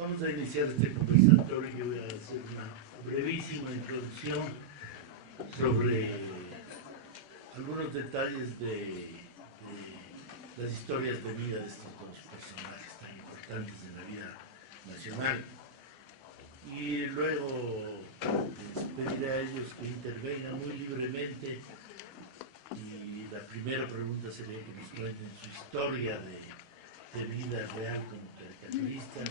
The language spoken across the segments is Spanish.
Vamos a iniciar este conversatorio. Yo voy a hacer una brevísima introducción sobre algunos detalles de las historias de vida de estos dos personajes tan importantes en la vida nacional. Y luego les pediré a ellos que intervengan muy libremente. Y la primera pregunta sería que nos cuenten su historia de vida real como caricaturistas.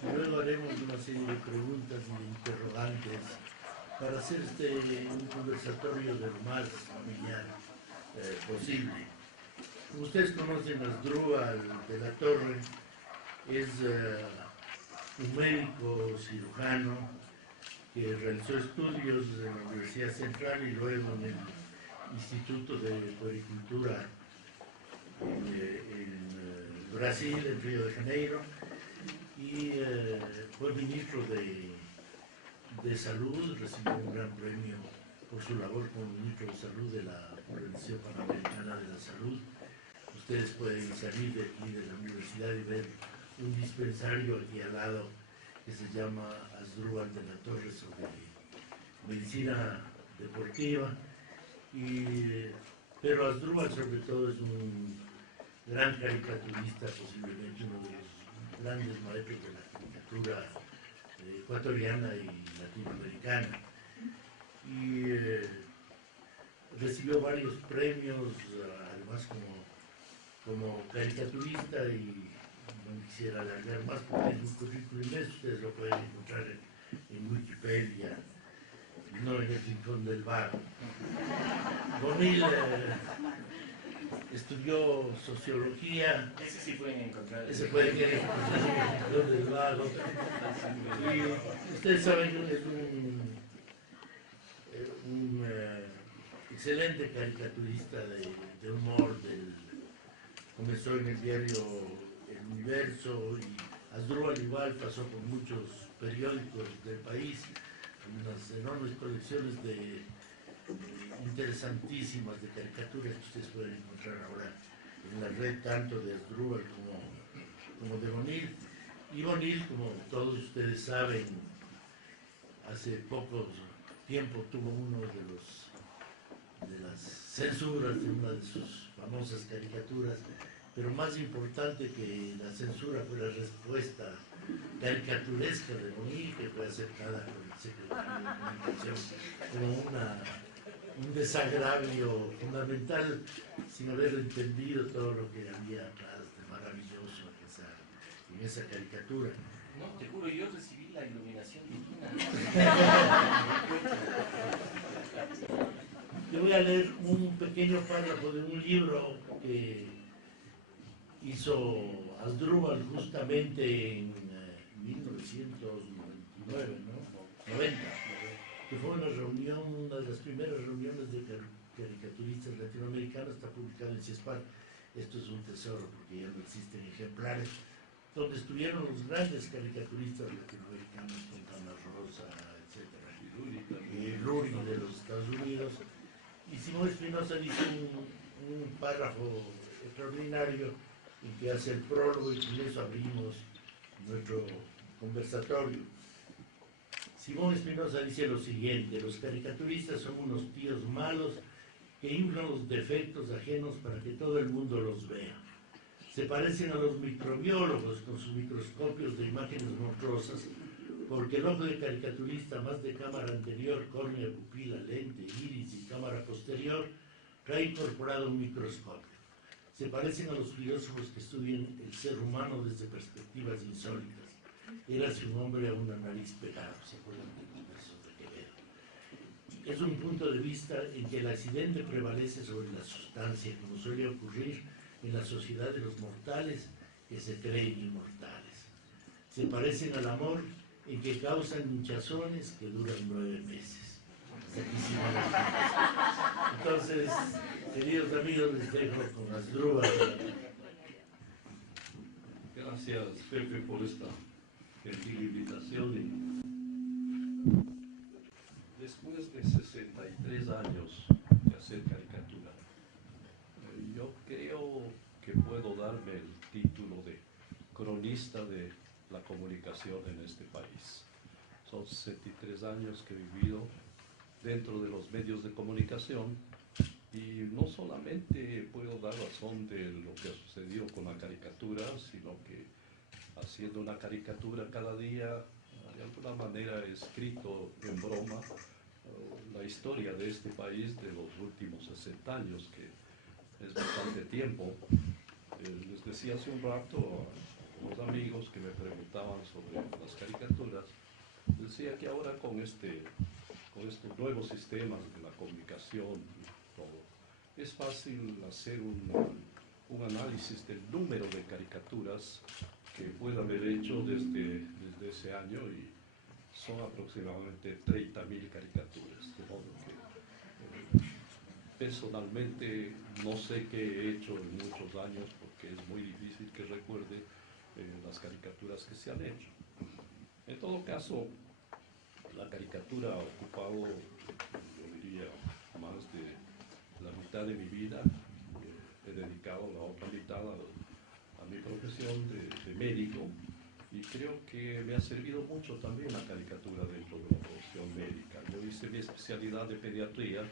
Y luego haremos una serie de preguntas y de interrogantes para hacer un conversatorio de lo más familiar posible. Ustedes conocen a Asdrúbal de la Torre, es un médico cirujano que realizó estudios en la Universidad Central y luego en el Instituto de Puericultura en Brasil, en Río de Janeiro, y fue ministro de Salud, recibió un gran premio por su labor como ministro de Salud de la Organización Panamericana de la Salud. Ustedes pueden salir de aquí de la universidad y ver un dispensario aquí al lado que se llama Asdrúbal de la Torre sobre medicina deportiva. Pero Asdrúbal sobre todo es un gran caricaturista, posiblemente uno de los grandes maestros de la caricatura ecuatoriana y latinoamericana. Y recibió varios premios, además como caricaturista, y no quisiera alargar más porque es un currículum inmenso, ustedes lo pueden encontrar en Wikipedia, no en el rincón del vago. Bonil estudió sociología. Ese sí pueden encontrar. Ese puede encontrar en el rincón del vago. Y ustedes saben que es un excelente caricaturista de humor. Comenzó en el diario El Universo, y Asdrúbal igual pasó por muchos periódicos del país, unas enormes colecciones interesantísimas de caricaturas que ustedes pueden encontrar ahora en la red, tanto de Asdrúbal como de Bonil. Y Bonil, como todos ustedes saben, hace poco tiempo tuvo uno de las censuras de una de sus famosas caricaturas, pero más importante que la censura fue la respuesta caricaturesca de Bonil, que fue aceptada por el secretario de Comunicación como un desagravio fundamental, sin haber entendido todo lo que había atrás de maravilloso en esa caricatura. No, te juro, yo recibí la iluminación divina. Yo voy a leer un pequeño párrafo de un libro que hizo Asdrúbal justamente en 1999, ¿no? 90, que fue una de las primeras reuniones de caricaturistas latinoamericanos. Está publicado en CIESPAR. Esto es un tesoro porque ya no existen ejemplares, donde estuvieron los grandes caricaturistas latinoamericanos, Fontana Rosa, etc. Y Luri de los Estados Unidos. Y Simón Espinosa dice un párrafo extraordinario en que hace el prólogo, y con eso abrimos nuestro conversatorio. Simón Espinosa dice lo siguiente: los caricaturistas son unos tíos malos que inflan los defectos ajenos para que todo el mundo los vea. Se parecen a los microbiólogos con sus microscopios de imágenes monstruosas, porque el ojo de caricaturista, más de cámara anterior, córnea, pupila, lente, iris y cámara posterior, trae incorporado un microscopio. Se parecen a los filósofos que estudian el ser humano desde perspectivas insólitas. Érase un hombre a una nariz pegada, ¿se acuerdan de los versos de Quevedo? Es un punto de vista en que el accidente prevalece sobre la sustancia, como suele ocurrir en la sociedad de los mortales que se creen inmortales. Se parecen al amor en que causan hinchazones que duran 9 meses. Entonces, queridos amigos, les dejo con Asdrúbal. Gracias, Pepe, por esta gentil invitación. Después de 63 años de hacer caricatura, yo creo que puedo darme el título de cronista de la comunicación en este país. Son 63 años que he vivido dentro de los medios de comunicación y no solamente puedo dar razón de lo que ha sucedido con la caricatura, sino que haciendo una caricatura cada día, de alguna manera he escrito en broma la historia de este país de los últimos 60 años, que es bastante tiempo. Les decía hace un rato a unos amigos que me preguntaban sobre las caricaturas, decía que ahora con estos nuevos sistemas de la comunicación y todo, es fácil hacer un análisis del número de caricaturas que puede haber hecho desde ese año, y son aproximadamente 30.000 caricaturas, de modo que personalmente no sé qué he hecho en muchos años, porque es muy difícil que recuerde las caricaturas que se han hecho. En todo caso, la caricatura ha ocupado, yo diría, más de la mitad de mi vida. He dedicado la otra mitad a mi profesión de médico, y creo que me ha servido mucho también la caricatura dentro de la profesión médica. Yo hice mi especialidad de pediatría,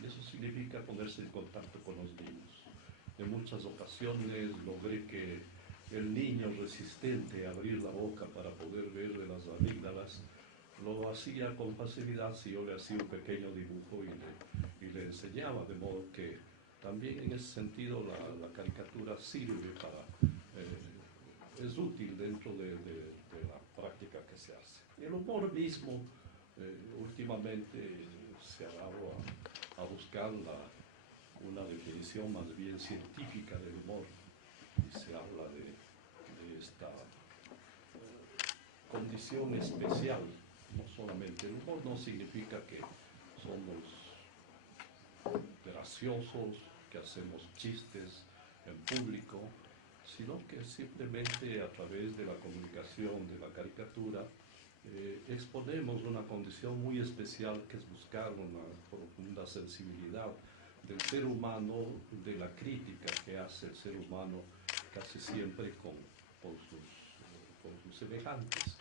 y eso significa ponerse en contacto con los niños. En muchas ocasiones logré que el niño resistente a abrir la boca para poder ver de las amígdalas lo hacía con facilidad si yo le hacía un pequeño dibujo y le enseñaba, de modo que también en ese sentido la caricatura sirve para, es útil dentro de la práctica que se hace. El humor mismo, últimamente se ha dado a buscar una definición más bien científica del humor, y se habla de esta condición especial. No solamente el humor no significa que somos graciosos, que hacemos chistes en público, sino que simplemente a través de la comunicación, de la caricatura, exponemos una condición muy especial, que es buscar una profunda sensibilidad del ser humano, de la crítica que hace el ser humano casi siempre con sus semejantes.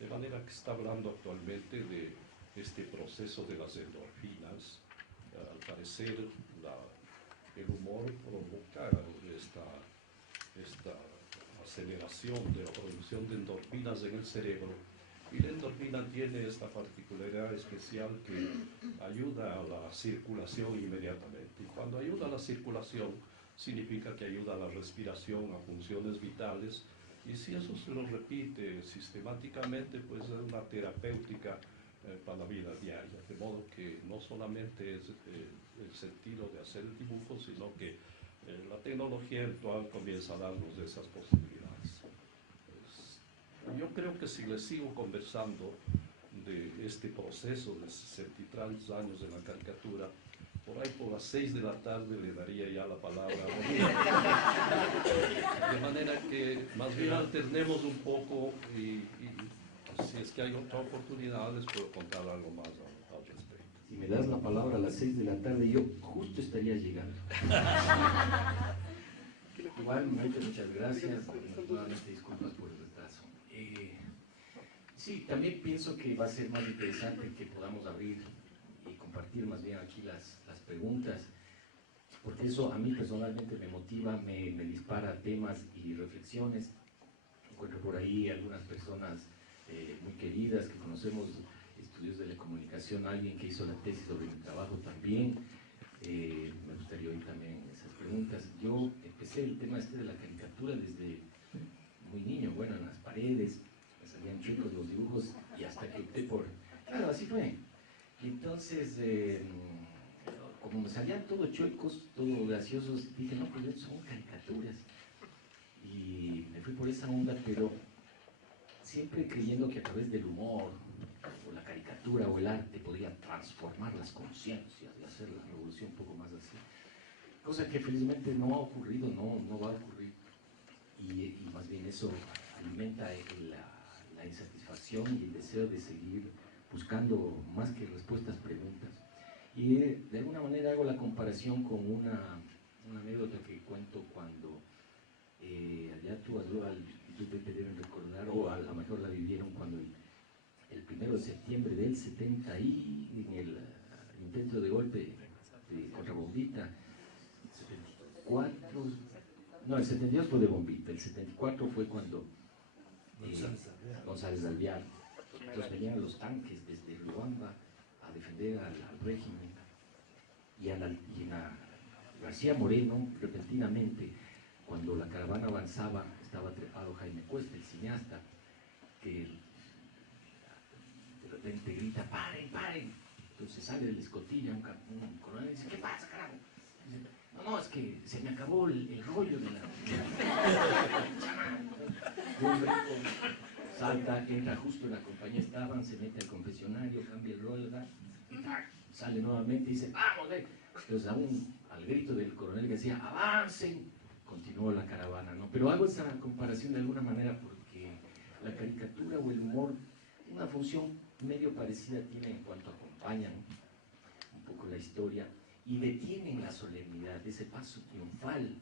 De manera que está hablando actualmente de este proceso de las endorfinas. Al parecer el humor provoca esta aceleración de la producción de endorfinas en el cerebro, y la endorfina tiene esta particularidad especial que ayuda a la circulación inmediatamente, y cuando ayuda a la circulación significa que ayuda a la respiración, a funciones vitales, y si eso se lo repite sistemáticamente, pues es una terapéutica para la vida diaria, de modo que no solamente es el sentido de hacer el dibujo, sino que la tecnología actual comienza a darnos esas posibilidades. Yo creo que si les sigo conversando de este proceso de 63 años de la caricatura, por ahí por las 6 de la tarde le daría ya la palabra a Rodrigo. De manera que más bien alternemos un poco, y si es que hay otra oportunidad les puedo contar algo más al respecto. Si me das la palabra a las 6 de la tarde, yo justo estaría llegando. Igualmente, muchas gracias. Nuevamente disculpas por el retraso. Sí, también pienso que va a ser más interesante que podamos abrir y compartir más bien aquí las preguntas, porque eso a mí personalmente me motiva, me dispara temas y reflexiones. Encuentro por ahí algunas personas muy queridas que conocemos, estudios de la comunicación, alguien que hizo la tesis sobre mi trabajo también. Me gustaría oír también esas preguntas. Yo empecé el tema de la caricatura desde muy niño, bueno, en las paredes, me salían chuecos los dibujos, y hasta que opté por... Claro, así fue. Y entonces, como me salían todos chuecos, todos graciosos, dije, no, pues son caricaturas. Y me fui por esa onda, pero siempre creyendo que a través del humor, o la caricatura, o el arte, podría transformar las conciencias y hacer la revolución un poco más así. Cosa que felizmente no ha ocurrido, no va a ocurrir. Y más bien eso alimenta la insatisfacción y el deseo de seguir buscando más que respuestas, preguntas. Y de alguna manera hago la comparación con una anécdota que cuento cuando allá tú y Pepe deben recordar, o a lo mejor la vivieron cuando el 1 de septiembre del 70 y en el intento de golpe contra Bombita, 74, no, el 72 fue de Bombita, el 74 fue cuando González Alvear. Entonces venían los tanques desde Luamba a defender al régimen, y a García Moreno, repentinamente, cuando la caravana avanzaba, estaba trepado Jaime Cuesta, el cineasta, que de repente grita: ¡paren, paren! Entonces sale de la escotilla un coronel y dice: ¿qué pasa, carajo? Dice: no, es que se me acabó el rollo de la... Salta, entra justo en la compañía estaban, se mete al confesionario, cambia el rollo, sale nuevamente y dice: ¡vamos! Entonces aún al grito del coronel que decía: ¡avancen!, continuó la caravana, ¿no? Pero hago esa comparación de alguna manera porque la caricatura o el humor, una función medio parecida tiene en cuanto acompañan un poco la historia y detienen la solemnidad, ese paso triunfal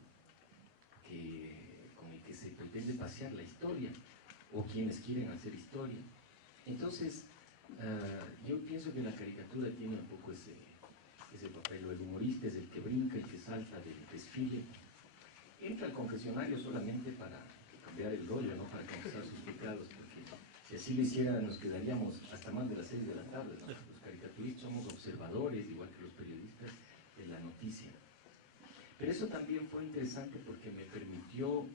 con el que se pretende pasear la historia, o quienes quieren hacer historia. Entonces, yo pienso que la caricatura tiene un poco ese papel. El humorista es el que brinca, el que salta del desfile, entra al confesionario solamente para cambiar el rollo, no para confesar sus pecados, porque si así lo hiciera nos quedaríamos hasta más de las 6 de la tarde, ¿no? Los caricaturistas somos observadores, igual que los periodistas, de la noticia. Pero eso también fue interesante porque me permitió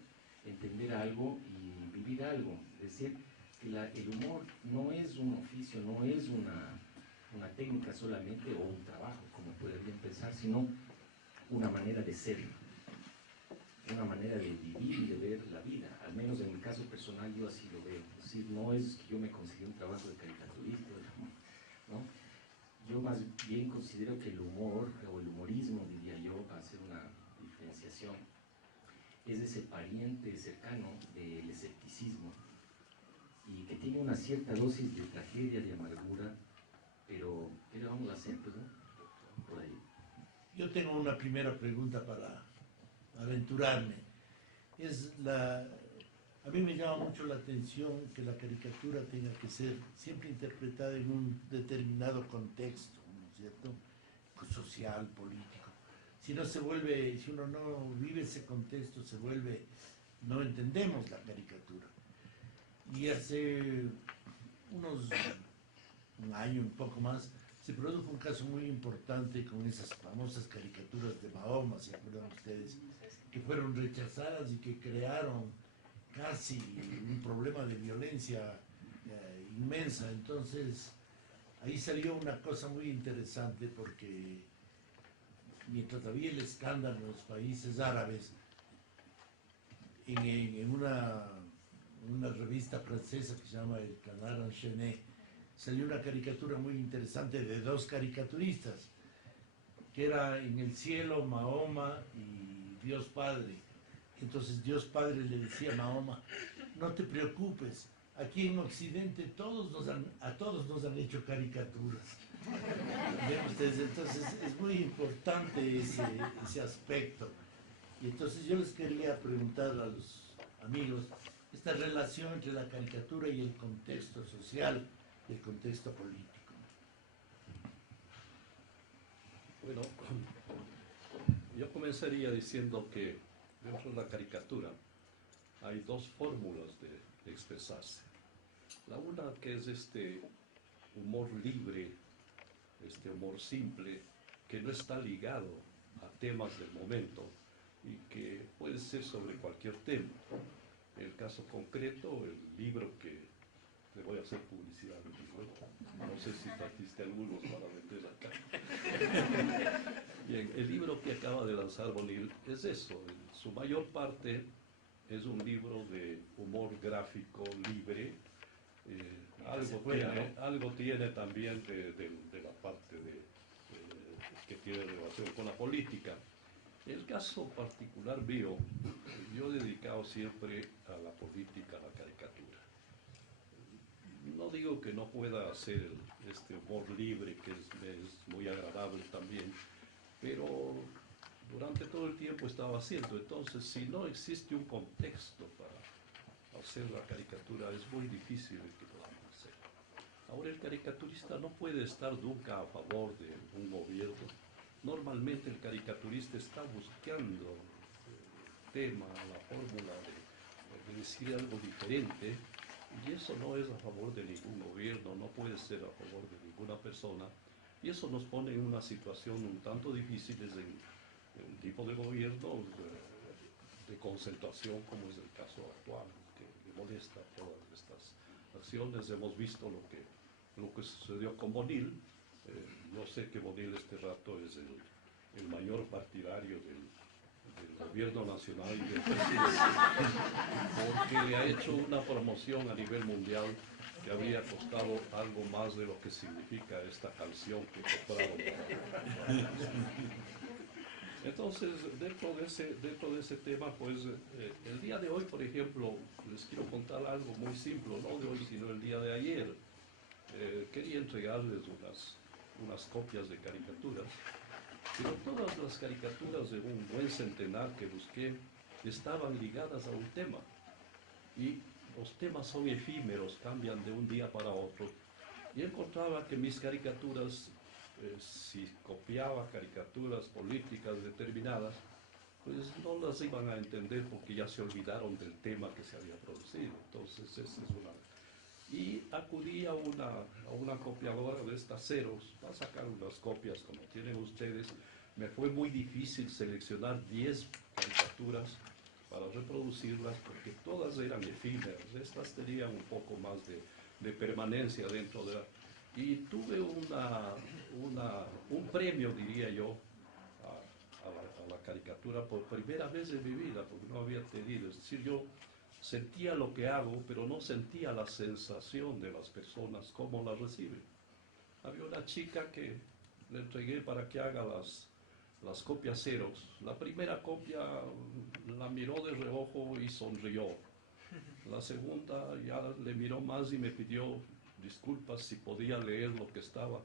entender algo y vivir algo. Es decir, que el humor no es un oficio, no es una técnica solamente o un trabajo, como podrían pensar, sino una manera de ser, una manera de vivir y de ver la vida. Al menos en mi caso personal yo así lo veo. Es decir, no es que yo me conseguí un trabajo de caricaturista, ¿no? Yo más bien considero que el humor, o el humorismo, diría yo, para hacer una diferenciación, es ese pariente cercano del escepticismo y que tiene una cierta dosis de tragedia, de amargura, pero ¿qué le vamos a hacer, pues, no? Por ahí. Yo tengo una primera pregunta para aventurarme. A mí me llama mucho la atención que la caricatura tenga que ser siempre interpretada en un determinado contexto, ¿no es cierto? Social, político. Si uno no vive ese contexto, no entendemos la caricatura. Y hace un año, un poco más, se produjo un caso muy importante con esas famosas caricaturas de Mahoma, ¿se acuerdan ustedes? Que fueron rechazadas y que crearon casi un problema de violencia inmensa. Entonces, ahí salió una cosa muy interesante porque mientras había el escándalo en los países árabes, en una revista francesa que se llama El Canard Enchaîné, salió una caricatura muy interesante de dos caricaturistas, que era en el cielo Mahoma y Dios Padre. Entonces Dios Padre le decía a Mahoma: no te preocupes, aquí en Occidente a todos nos han hecho caricaturas. ¿Ven ustedes? Entonces es muy importante ese aspecto. Y entonces yo les quería preguntar a los amigos esta relación entre la caricatura y el contexto social, el contexto político. Bueno, yo comenzaría diciendo que dentro de la caricatura hay dos fórmulas de expresarse. La una, que es este humor libre, este humor simple, que no está ligado a temas del momento y que puede ser sobre cualquier tema. En el caso concreto, el libro que le voy a hacer publicidad al libro, no sé si trajiste algunos para meter acá. Bien, el libro que acaba de lanzar Bonil es eso, en su mayor parte es un libro de humor gráfico libre, algo tiene también de la parte que tiene relación con la política. El caso particular mío, yo he dedicado siempre a la política, a la caricatura. No digo que no pueda hacer este humor libre, que es muy agradable también, pero durante todo el tiempo estaba haciendo. Entonces, si no existe un contexto hacer la caricatura es muy difícil que podamos hacer. Ahora el caricaturista no puede estar nunca a favor de un gobierno. Normalmente el caricaturista está buscando el tema, la fórmula de decir algo diferente, y eso no es a favor de ningún gobierno, no puede ser a favor de ninguna persona, y eso nos pone en una situación un tanto difícil en un tipo de gobierno de concentración como es el caso actual, que le molesta todas estas acciones. Hemos visto lo que sucedió con Bonil. Yo sé que Bonil este rato es el mayor partidario del gobierno nacional y del presidente, porque le ha hecho una promoción a nivel mundial que habría costado algo más de lo que significa esta canción que compraron. Entonces, dentro de ese tema, pues, el día de hoy, por ejemplo, les quiero contar algo muy simple, no de hoy, sino el día de ayer. Quería entregarles unas copias de caricaturas, pero todas las caricaturas de un buen centenar que busqué estaban ligadas a un tema, y los temas son efímeros, cambian de un día para otro, y encontraba que mis caricaturas, si copiaba caricaturas políticas determinadas, pues no las iban a entender porque ya se olvidaron del tema que se había producido. Entonces esa es una... Y acudí a una copiadora de estas Xerox para sacar unas copias como tienen ustedes. Me fue muy difícil seleccionar 10 caricaturas para reproducirlas porque todas eran efímeras. Estas tenían un poco más de permanencia dentro de la... Y tuve un premio, diría yo, a la caricatura por primera vez en mi vida, porque no había tenido. Es decir, yo sentía lo que hago, pero no sentía la sensación de las personas, cómo la reciben. Había una chica que le entregué para que haga las copias Xerox. La primera copia la miró de reojo y sonrió. La segunda ya le miró más y me pidió disculpas si podía leer lo que estaba.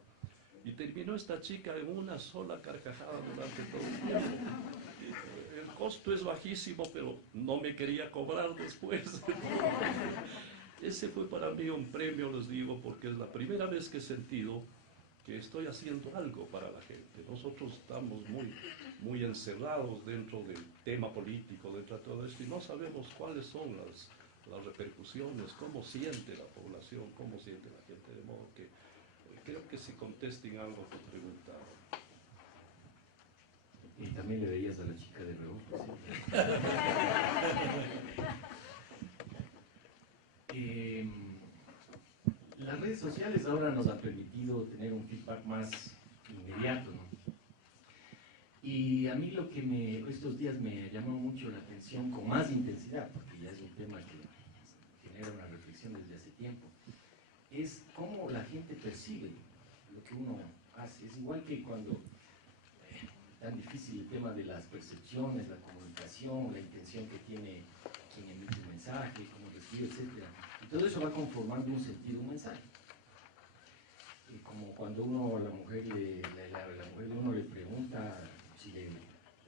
Y terminó esta chica en una sola carcajada durante todo el tiempo. El costo es bajísimo, pero no me quería cobrar después. Ese fue para mí un premio, les digo, porque es la primera vez que he sentido que estoy haciendo algo para la gente. Nosotros estamos muy encerrados dentro del tema político, dentro de todo esto, y no sabemos cuáles son las repercusiones, cómo siente la población, cómo siente la gente, de modo que creo que si contesten algo que preguntaron. Y también le veías a la chica de reojo. Las redes sociales ahora nos han permitido tener un feedback más inmediato, ¿no? Y a mí lo que estos días me llamó mucho la atención con más intensidad, porque ya es un tema que genera una reflexión desde hace tiempo, es cómo la gente percibe lo que uno hace. Es igual que cuando tan difícil el tema de las percepciones, la comunicación, la intención que tiene quien emite un mensaje, cómo recibe, etc. Y todo eso va conformando un sentido, un mensaje. Y como cuando uno a la mujer de uno le pregunta si le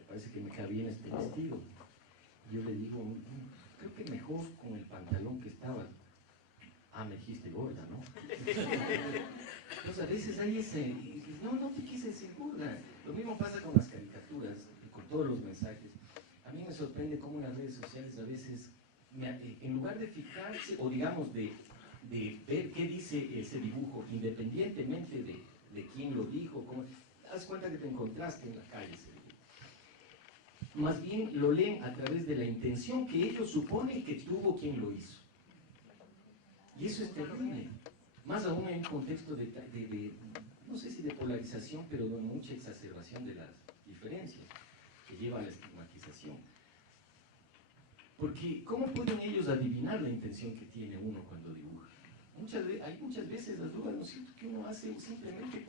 parece que me queda bien este vestido, yo le digo, creo que mejor con el pantalón que estaba. Ah, me dijiste gorda, ¿no? Entonces a veces hay ese, no te quise decir gorda. Lo mismo pasa con las caricaturas y con todos los mensajes. A mí me sorprende cómo las redes sociales a veces, en lugar de fijarse, o digamos de ver qué dice ese dibujo, independientemente de quién lo dijo, te das cuenta que te encontraste en la calle ese dibujo. Más bien lo leen a través de la intención que ellos suponen que tuvo quien lo hizo. Y eso es terrible, más aún en un contexto de no sé si de polarización, pero de mucha exacerbación de las diferencias, que lleva a la estigmatización. Porque, ¿cómo pueden ellos adivinar la intención que tiene uno cuando dibuja? Hay muchas veces las dudas, ¿no es cierto?, que uno hace simplemente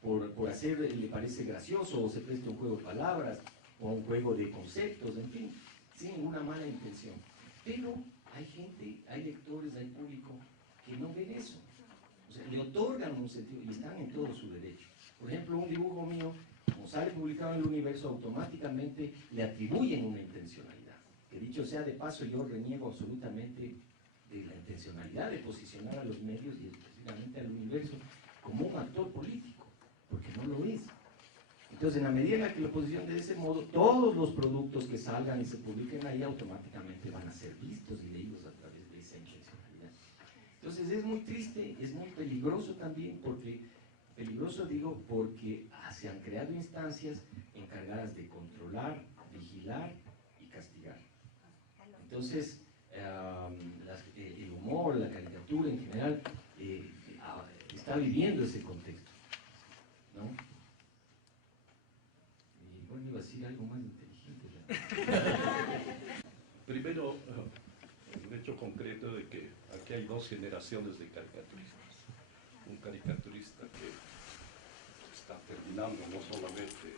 por hacer, le parece gracioso, o se presta un juego de palabras, o un juego de conceptos, en fin, sin ninguna mala intención. Pero hay gente, hay lectores, hay público que no ven eso. O sea, le otorgan un sentido y están en todo su derecho. Por ejemplo, un dibujo mío, como sale publicado en el Universo, automáticamente le atribuyen una intencionalidad. Que dicho sea de paso, yo reniego absolutamente de la intencionalidad de posicionar a los medios y específicamente al Universo como un actor político, porque no lo es. Entonces, en la medida en la que lo posicionan de ese modo, todos los productos que salgan y se publiquen ahí automáticamente van a ser vistos y leídos a través de esa intencionalidad. Entonces, es muy triste, es muy peligroso también, peligroso digo, porque se han creado instancias encargadas de controlar, vigilar y castigar. Entonces, el humor, la caricatura en general, está viviendo ese contexto, ¿no? Y bueno, iba a decir algo más inteligente. Primero, el hecho concreto de que aquí hay dos generaciones de caricaturistas. Un caricaturista que está terminando no solamente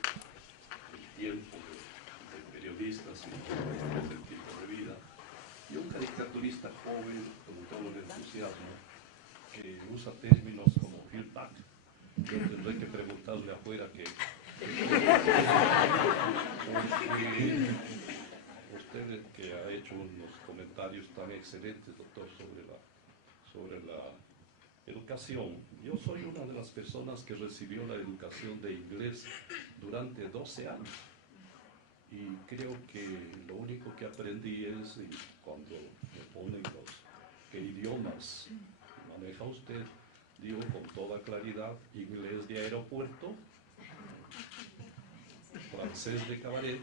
el tiempo de periodista, sino el tiempo de vida, y un caricaturista joven con todo el entusiasmo que usa términos como feel back. Yo tendré que preguntarle afuera que usted que ha hecho unos comentarios tan excelentes, doctor, sobre la educación. Yo soy una de las personas que recibió la educación de inglés durante 12 años. Y creo que lo único que aprendí es cuando me ponen qué idiomas maneja usted, digo con toda claridad, inglés de aeropuerto, francés de cabaret,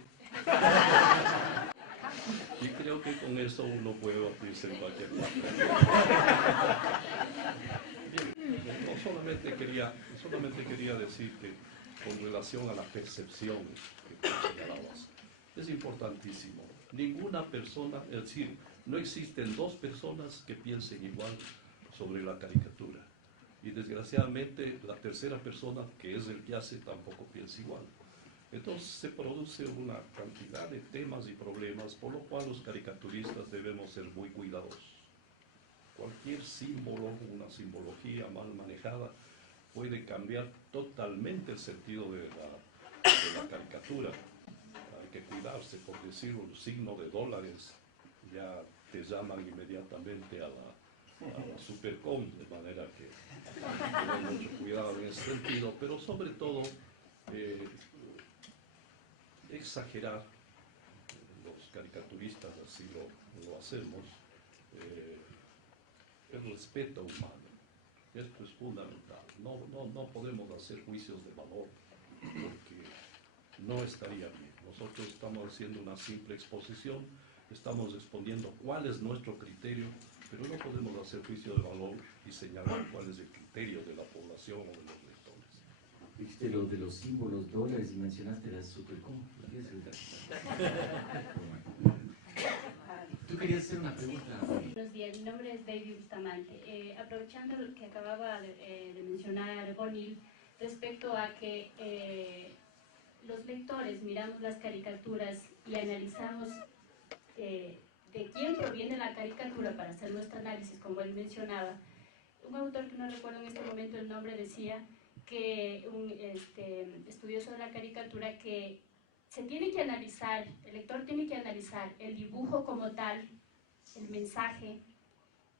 y creo que con eso uno puede batirse en cualquier parte. Bien, solamente quería decir que con relación a la percepción que tú señalabas, es importantísimo. Ninguna persona, es decir, no existen dos personas que piensen igual sobre la caricatura. Y desgraciadamente la tercera persona, que es el que hace, tampoco piensa igual. Entonces se produce una cantidad de temas y problemas, por lo cual los caricaturistas debemos ser muy cuidadosos. Cualquier símbolo, una simbología mal manejada, puede cambiar totalmente el sentido de la caricatura. Hay que cuidarse, por decir un signo de dólares, ya te llaman inmediatamente a la Supercom, de manera que tener mucho cuidado en ese sentido, pero sobre todo exagerar, los caricaturistas así lo hacemos, el respeto humano. Esto es fundamental. No podemos hacer juicios de valor porque no estaría bien. Nosotros estamos haciendo una simple exposición, estamos exponiendo cuál es nuestro criterio, pero no podemos hacer juicio de valor y señalar cuál es el criterio de la población o de los lectores. Dijiste lo de los símbolos, dólares, y mencionaste la Supercom. Tú querías hacer una pregunta. Buenos días, mi nombre es David Bustamante. Aprovechando lo que acababa de mencionar Bonil, respecto a que los lectores miramos las caricaturas y analizamos de quién proviene la caricatura para hacer nuestro análisis, como él mencionaba. Un autor que no recuerdo en este momento el nombre decía que un estudioso de la caricatura que se tiene que analizar, el lector tiene que analizar el dibujo como tal, el mensaje,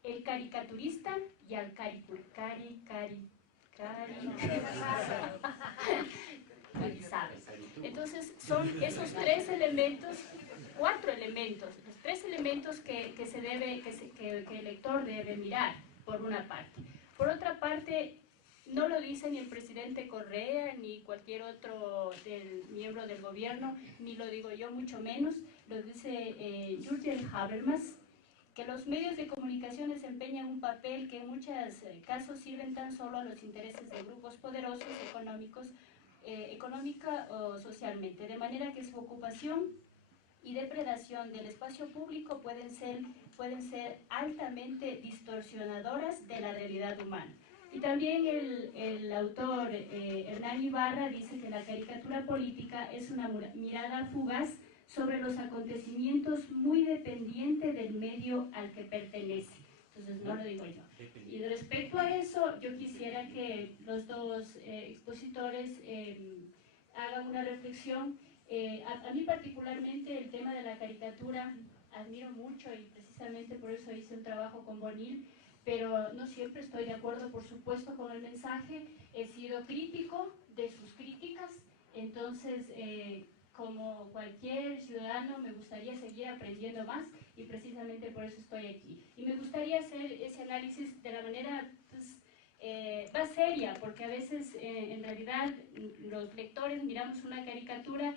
el caricaturista y al Entonces son esos tres elementos, cuatro elementos, los tres elementos que el lector debe mirar, por una parte. Por otra parte, no lo dice ni el presidente Correa, ni cualquier otro miembro del gobierno, ni lo digo yo, mucho menos, lo dice Jürgen Habermas, que los medios de comunicación desempeñan un papel que en muchos casos sirven tan solo a los intereses de grupos poderosos económica o socialmente, de manera que su ocupación y depredación del espacio público pueden ser altamente distorsionadoras de la realidad humana. Y también el autor Hernán Ibarra dice que la caricatura política es una mirada fugaz sobre los acontecimientos muy dependiente del medio al que pertenece. Entonces no lo digo yo. Y respecto a eso, yo quisiera que los dos expositores hagan una reflexión. A mí particularmente el tema de la caricatura admiro mucho y precisamente por eso hice un trabajo con Bonil, pero no siempre estoy de acuerdo, por supuesto, con el mensaje. He sido crítico de sus críticas, entonces, como cualquier ciudadano, me gustaría seguir aprendiendo más y precisamente por eso estoy aquí. Y me gustaría hacer ese análisis de la manera pues, más seria, porque a veces en realidad los lectores miramos una caricatura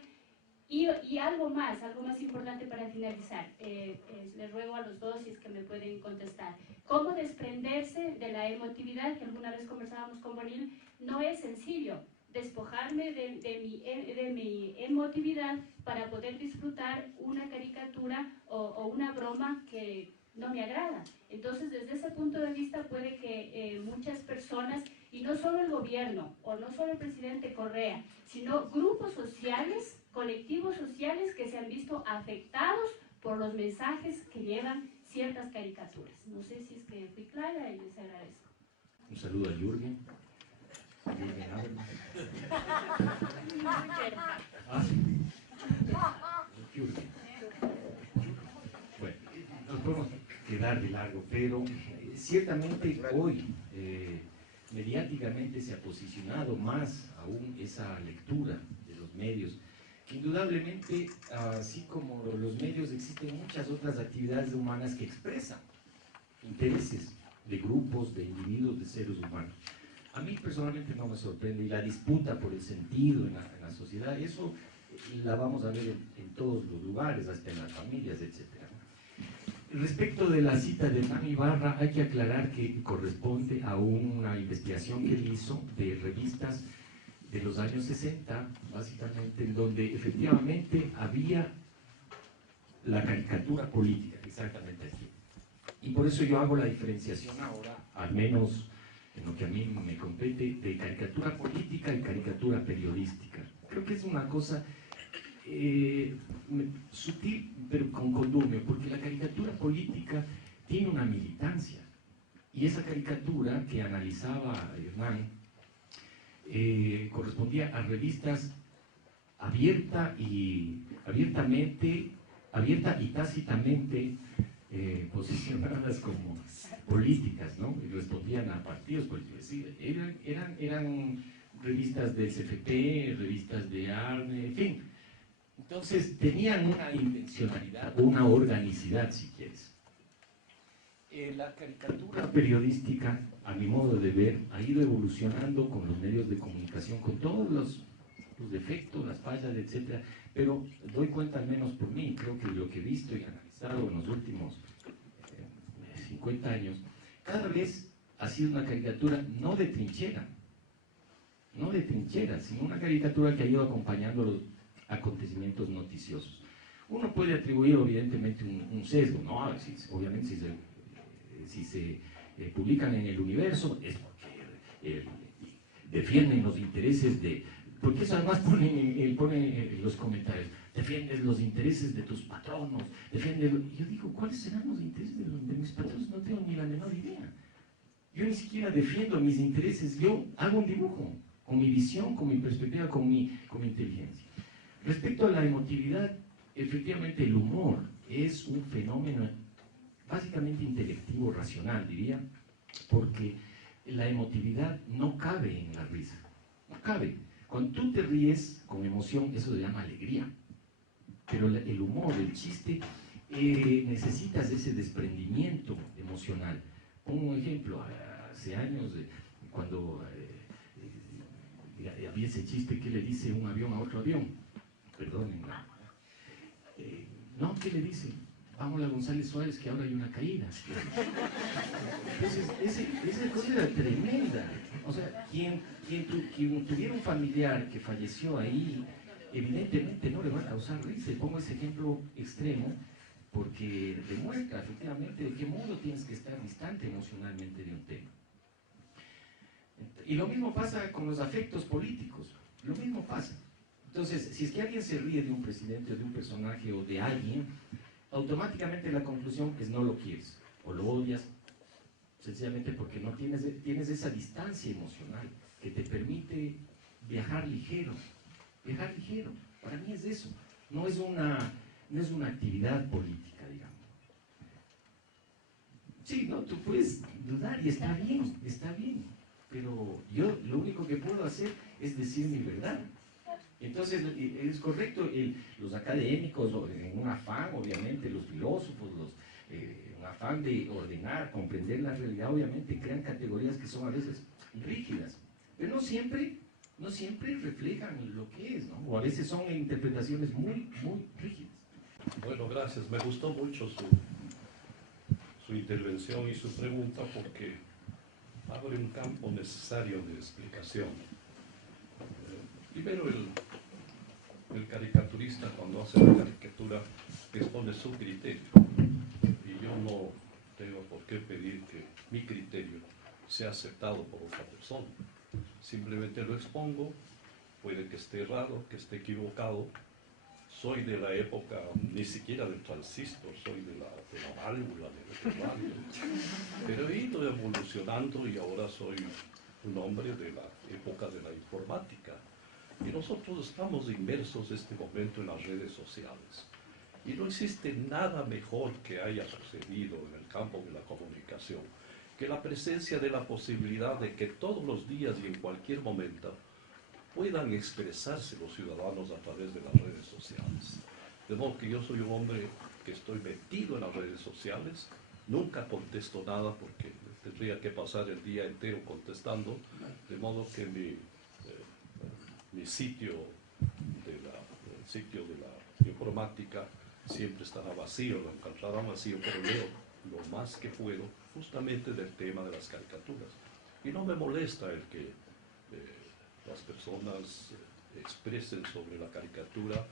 y algo más importante para finalizar. Les ruego a los dos si es que me pueden contestar. ¿Cómo desprenderse de la emotividad que alguna vez conversábamos con Bonil? No es sencillo despojarme de mi emotividad para poder disfrutar una caricatura o una broma que no me agrada. Entonces, desde ese punto de vista puede que muchas personas, y no solo el gobierno, o no solo el presidente Correa, sino grupos sociales, colectivos sociales que se han visto afectados por los mensajes que llevan ciertas caricaturas. No sé si es que fui clara y les agradezco. Un saludo a Jürgen. Jürgen Habermas. Jürgen. Bueno, nos podemos quedar de largo, pero ciertamente hoy mediáticamente se ha posicionado más aún esa lectura de los medios, que indudablemente, así como los medios, existen muchas otras actividades humanas que expresan intereses de grupos, de individuos, de seres humanos. A mí personalmente no me sorprende, y la disputa por el sentido en la sociedad, eso la vamos a ver en todos los lugares, hasta en las familias, etc. Respecto de la cita de Hernán Ibarra, hay que aclarar que corresponde a una investigación que él hizo de revistas de los años 60, básicamente, en donde efectivamente había la caricatura política, exactamente aquí. Y por eso yo hago la diferenciación ahora, al menos en lo que a mí me compete, de caricatura política y caricatura periodística. Creo que es una cosa sutil, pero con condumio, porque la caricatura política tiene una militancia. Y esa caricatura que analizaba Hernán correspondía a revistas abierta y tácitamente posicionadas como políticas, ¿no? Y respondían a partidos políticos. Sí, eran revistas del CFP, revistas de ARNE, en fin. Entonces tenían una intencionalidad, una organicidad, si quieres. La caricatura periodística, a mi modo de ver, ha ido evolucionando con los medios de comunicación, con todos los defectos, las fallas, etc. Pero doy cuenta, al menos por mí, creo que lo que he visto y analizado en los últimos 50 años, cada vez ha sido una caricatura no de trinchera, sino una caricatura que ha ido acompañando los acontecimientos noticiosos. Uno puede atribuir evidentemente un sesgo, ¿no? Obviamente si se publican en El Universo es porque defienden los intereses de... Porque eso además pone en los comentarios, defiendes los intereses de tus patronos, yo digo, ¿cuáles serán los intereses de mis patronos? No tengo ni la menor idea. Yo ni siquiera defiendo mis intereses, yo hago un dibujo, con mi visión, con mi perspectiva, con mi inteligencia. Respecto a la emotividad, efectivamente el humor es un fenómeno básicamente intelectivo, racional, diría, porque la emotividad no cabe en la risa, no cabe. Cuando tú te ríes con emoción, eso se llama alegría, pero el humor, el chiste, necesitas ese desprendimiento emocional. Pongo un ejemplo, hace años, cuando había ese chiste que le dice un avión a otro avión, perdonen, no, ¿qué le dice? Vamos a González Suárez, que ahora hay una caída. Entonces, esa cosa era tremenda. O sea, quien tuviera un familiar que falleció ahí, evidentemente no le va a causar risa. Pongo ese ejemplo extremo porque demuestra efectivamente de qué modo tienes que estar distante emocionalmente de un tema. Y lo mismo pasa con los afectos políticos, lo mismo pasa. Entonces, si es que alguien se ríe de un presidente o de un personaje o de alguien, automáticamente la conclusión es no lo quieres o lo odias, sencillamente porque no tienes esa distancia emocional que te permite viajar ligero. Viajar ligero, para mí es eso, no es una no es una actividad política, digamos. Sí, no, tú puedes dudar y está bien, pero yo lo único que puedo hacer es decir mi verdad. Entonces, es correcto, los académicos, en un afán, obviamente, los filósofos, un afán de ordenar, comprender la realidad, obviamente, crean categorías que son a veces rígidas, pero no siempre reflejan lo que es, ¿no? O a veces son interpretaciones muy rígidas. Bueno, gracias. Me gustó mucho su intervención y su pregunta porque abre un campo necesario de explicación. Primero, el caricaturista cuando hace la caricatura expone su criterio y yo no tengo por qué pedir que mi criterio sea aceptado por otra persona. Simplemente lo expongo, puede que esté errado, que esté equivocado. Soy de la época, ni siquiera del transistor, soy de la válvula, del radio. Pero he ido evolucionando y ahora soy un hombre de la época de la informática. Y nosotros estamos inmersos en este momento en las redes sociales. Y no existe nada mejor que haya sucedido en el campo de la comunicación que la presencia de la posibilidad de que todos los días y en cualquier momento puedan expresarse los ciudadanos a través de las redes sociales. De modo que yo soy un hombre que estoy metido en las redes sociales, nunca contesto nada porque tendría que pasar el día entero contestando, de modo que mi sitio de la informática siempre estará vacío, lo encontrará vacío, pero leo lo más que puedo justamente del tema de las caricaturas. Y no me molesta el que las personas expresen sobre la caricatura,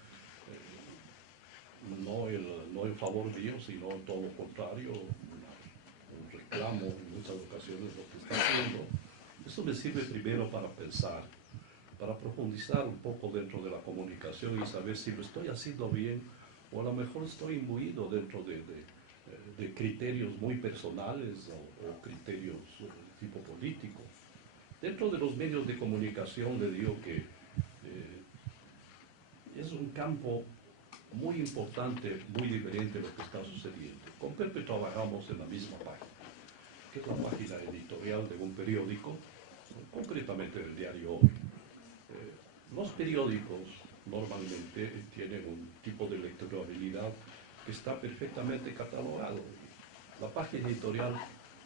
no en favor mío, sino en todo lo contrario, un reclamo en muchas ocasiones lo que está haciendo. Eso me sirve primero para pensar, para profundizar un poco dentro de la comunicación y saber si lo estoy haciendo bien o a lo mejor estoy imbuido dentro de criterios muy personales o criterios de tipo político. Dentro de los medios de comunicación le digo que es un campo muy importante, muy diferente de lo que está sucediendo. Con Pepe trabajamos en la misma página, que es la página editorial de un periódico, concretamente del diario Hoy. Los periódicos normalmente tienen un tipo de lecturabilidad que está perfectamente catalogado. La página editorial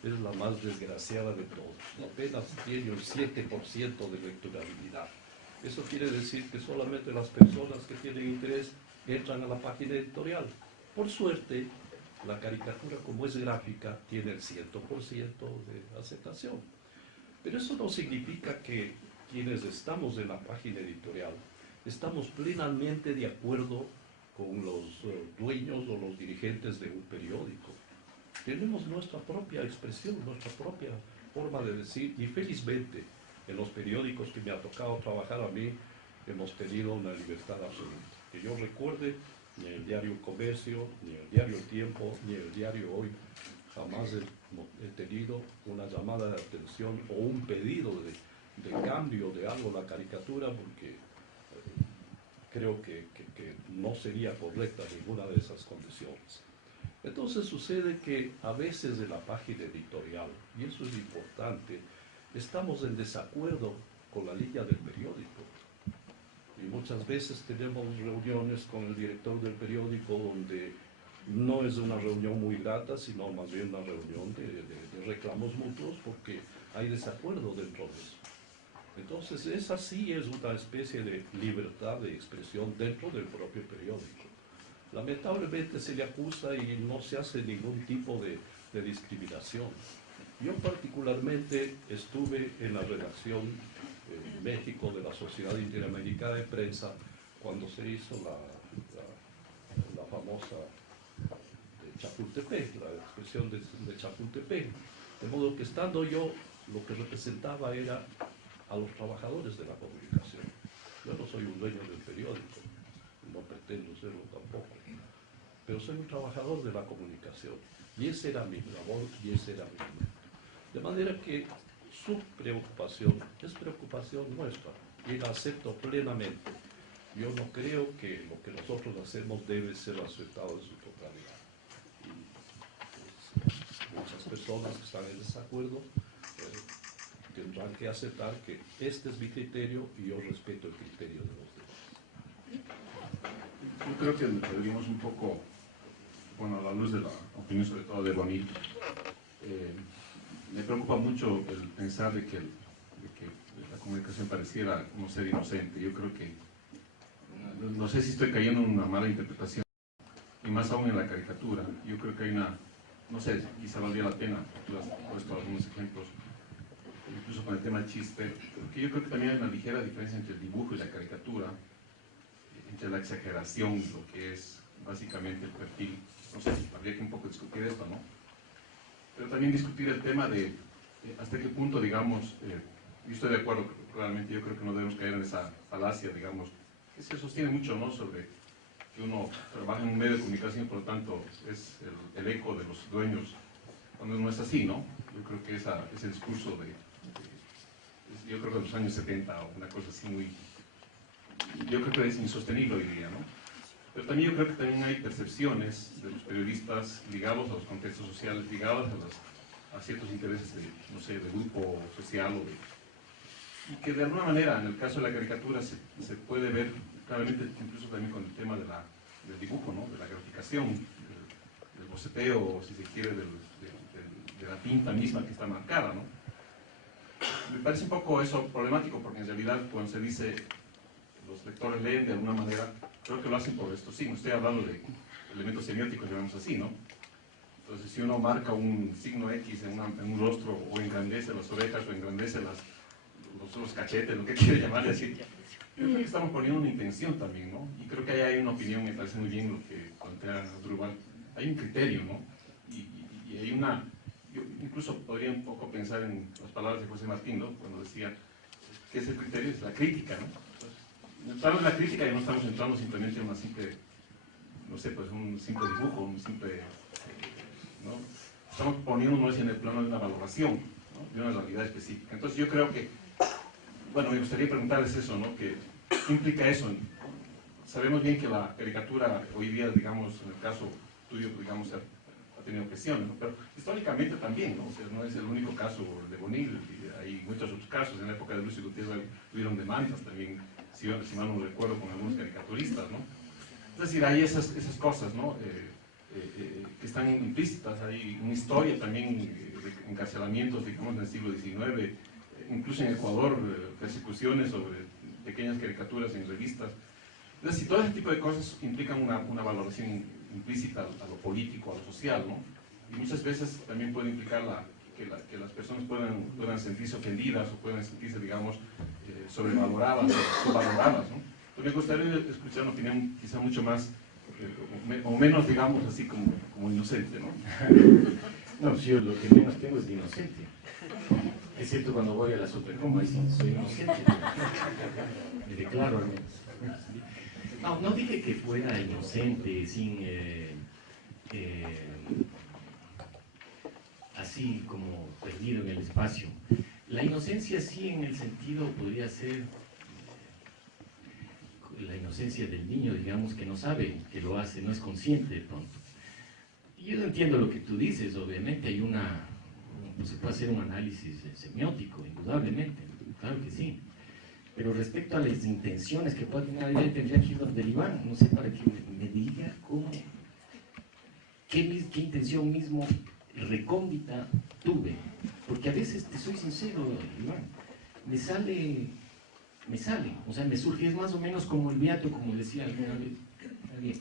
es la más desgraciada de todos. Apenas tiene un 7% de lecturabilidad. Eso quiere decir que solamente las personas que tienen interés entran a la página editorial. Por suerte, la caricatura, como es gráfica, tiene el 100% de aceptación. Pero eso no significa que quienes estamos en la página editorial estamos plenamente de acuerdo con los dueños o los dirigentes de un periódico. Tenemos nuestra propia expresión, nuestra propia forma de decir, y felizmente en los periódicos que me ha tocado trabajar a mí hemos tenido una libertad absoluta. Que yo recuerde, ni el diario Comercio, ni el diario Tiempo, ni el diario Hoy, jamás he tenido una llamada de atención o un pedido de cambio de algo en la caricatura, porque creo que no sería correcta ninguna de esas condiciones. Entonces sucede que a veces en la página editorial, y eso es importante, estamos en desacuerdo con la línea del periódico. Y muchas veces tenemos reuniones con el director del periódico donde no es una reunión muy grata, sino más bien una reunión de reclamos mutuos porque hay desacuerdo dentro de eso. Entonces, esa sí es una especie de libertad de expresión dentro del propio periódico. Lamentablemente se le acusa y no se hace ningún tipo de discriminación. Yo particularmente estuve en la redacción en México de la Sociedad Interamericana de Prensa cuando se hizo la famosa de Chapultepec, la expresión de Chapultepec. De modo que estando yo, lo que representaba era a los trabajadores de la comunicación. Yo no soy un dueño del periódico, no pretendo serlo tampoco, pero soy un trabajador de la comunicación. Y esa era mi labor y ese era mi momento. De manera que su preocupación es preocupación nuestra y la acepto plenamente. yo no creo que lo que nosotros hacemos debe ser aceptado en su totalidad. Y, pues, muchas personas que están en desacuerdo tendrán que aceptar que este es mi criterio y yo respeto el criterio de los demás. Yo creo que deberíamos un poco, bueno, a la luz de la opinión sobre todo de Bonil, me preocupa mucho el pensar de que la comunicación pareciera no ser inocente. Yo creo que, no sé si estoy cayendo en una mala interpretación, y más aún en la caricatura. Yo creo que hay una, no sé, quizá valdría la pena, tú has puesto algunos ejemplos, incluso con el tema del chiste, porque yo creo que también hay una ligera diferencia entre el dibujo y la caricatura, entre la exageración, lo que es básicamente el perfil. No sé, habría que un poco discutir esto, ¿no? Pero también discutir el tema de hasta qué punto, digamos, yo estoy de acuerdo, claramente yo creo que no debemos caer en esa falacia, digamos, que se sostiene mucho, ¿no?, sobre que uno trabaja en un medio de comunicación, por lo tanto es el eco de los dueños, cuando no es así, ¿no? Yo creo que ese discurso yo creo que de los años 70 o una cosa así muy, yo creo que es insostenible hoy día, ¿no? Pero también yo creo que también hay percepciones de los periodistas ligados a los contextos sociales, ligados a ciertos intereses de, no sé, de grupo social y que de alguna manera en el caso de la caricatura se puede ver claramente, incluso también con el tema del dibujo, ¿no?, de la graficación, del boceteo, si se quiere, de la tinta misma que está marcada, ¿no? Me parece un poco eso problemático, porque en realidad cuando se dice los lectores leen de alguna manera, creo que lo hacen por esto, sí, no estoy hablando de elementos semióticos, digamos así, ¿no? Entonces, si uno marca un signo X en un rostro, o engrandece las orejas, o engrandece los cachetes, lo que quiere llamarle así, yo creo que estamos poniendo una intención también, ¿no? Y creo que ahí hay una opinión, me parece muy bien lo que plantea Durval, hay un criterio, ¿no? Y hay una, yo incluso podría un poco pensar en las palabras de José Martín, ¿no?, cuando decía que ese criterio es la crítica, ¿no? Entonces, estamos en la crítica y no estamos entrando simplemente en una simple, no sé, pues un simple dibujo, un simple, ¿no? Estamos poniéndonos en el plano de una valoración, ¿no?, de una realidad específica. Entonces yo creo que, bueno, me gustaría preguntarles eso, ¿no?, ¿qué implica eso? Sabemos bien que la caricatura hoy día, digamos, en el caso tuyo, digamos, ha tenido presiones, ¿no?, pero históricamente también, ¿no? O sea, no es el único caso de Bonil, hay muchos otros casos. En la época de Lucio Gutiérrez tuvieron demandas también, si mal no recuerdo, con algunos caricaturistas, ¿no? Es decir, hay esas cosas, ¿no?, que están implícitas. Hay una historia también de encarcelamientos, digamos, en el siglo XIX, incluso en Ecuador, persecuciones sobre pequeñas caricaturas en revistas. Es decir, todo ese tipo de cosas implican una valoración implícita a lo político, a lo social, ¿no? Y muchas veces también puede implicar que las personas puedan sentirse ofendidas o puedan sentirse, digamos, sobrevaloradas o subvaloradas, ¿no? Porque me gustaría escuchar una opinión quizá mucho más, o menos, digamos, así como inocente, ¿no? No, yo lo que menos tengo es de inocente. Es cierto, cuando voy a la Supercom, ahí sí soy inocente. Me declaro al menos. No dije que fuera inocente, así como perdido en el espacio. La inocencia sí, en el sentido podría ser la inocencia del niño, digamos, que no sabe que lo hace, no es consciente de pronto. Y yo entiendo lo que tú dices, obviamente hay se puede hacer un análisis semiótico, indudablemente, claro que sí. Pero respecto a las intenciones que pueda tener, yo tendría que ir donde Iván, no sé, para que me diga qué intención mismo recóndita tuve. Porque a veces, te soy sincero, Iván, me sale, o sea, me surge, es más o menos como el beato, como decía alguna vez.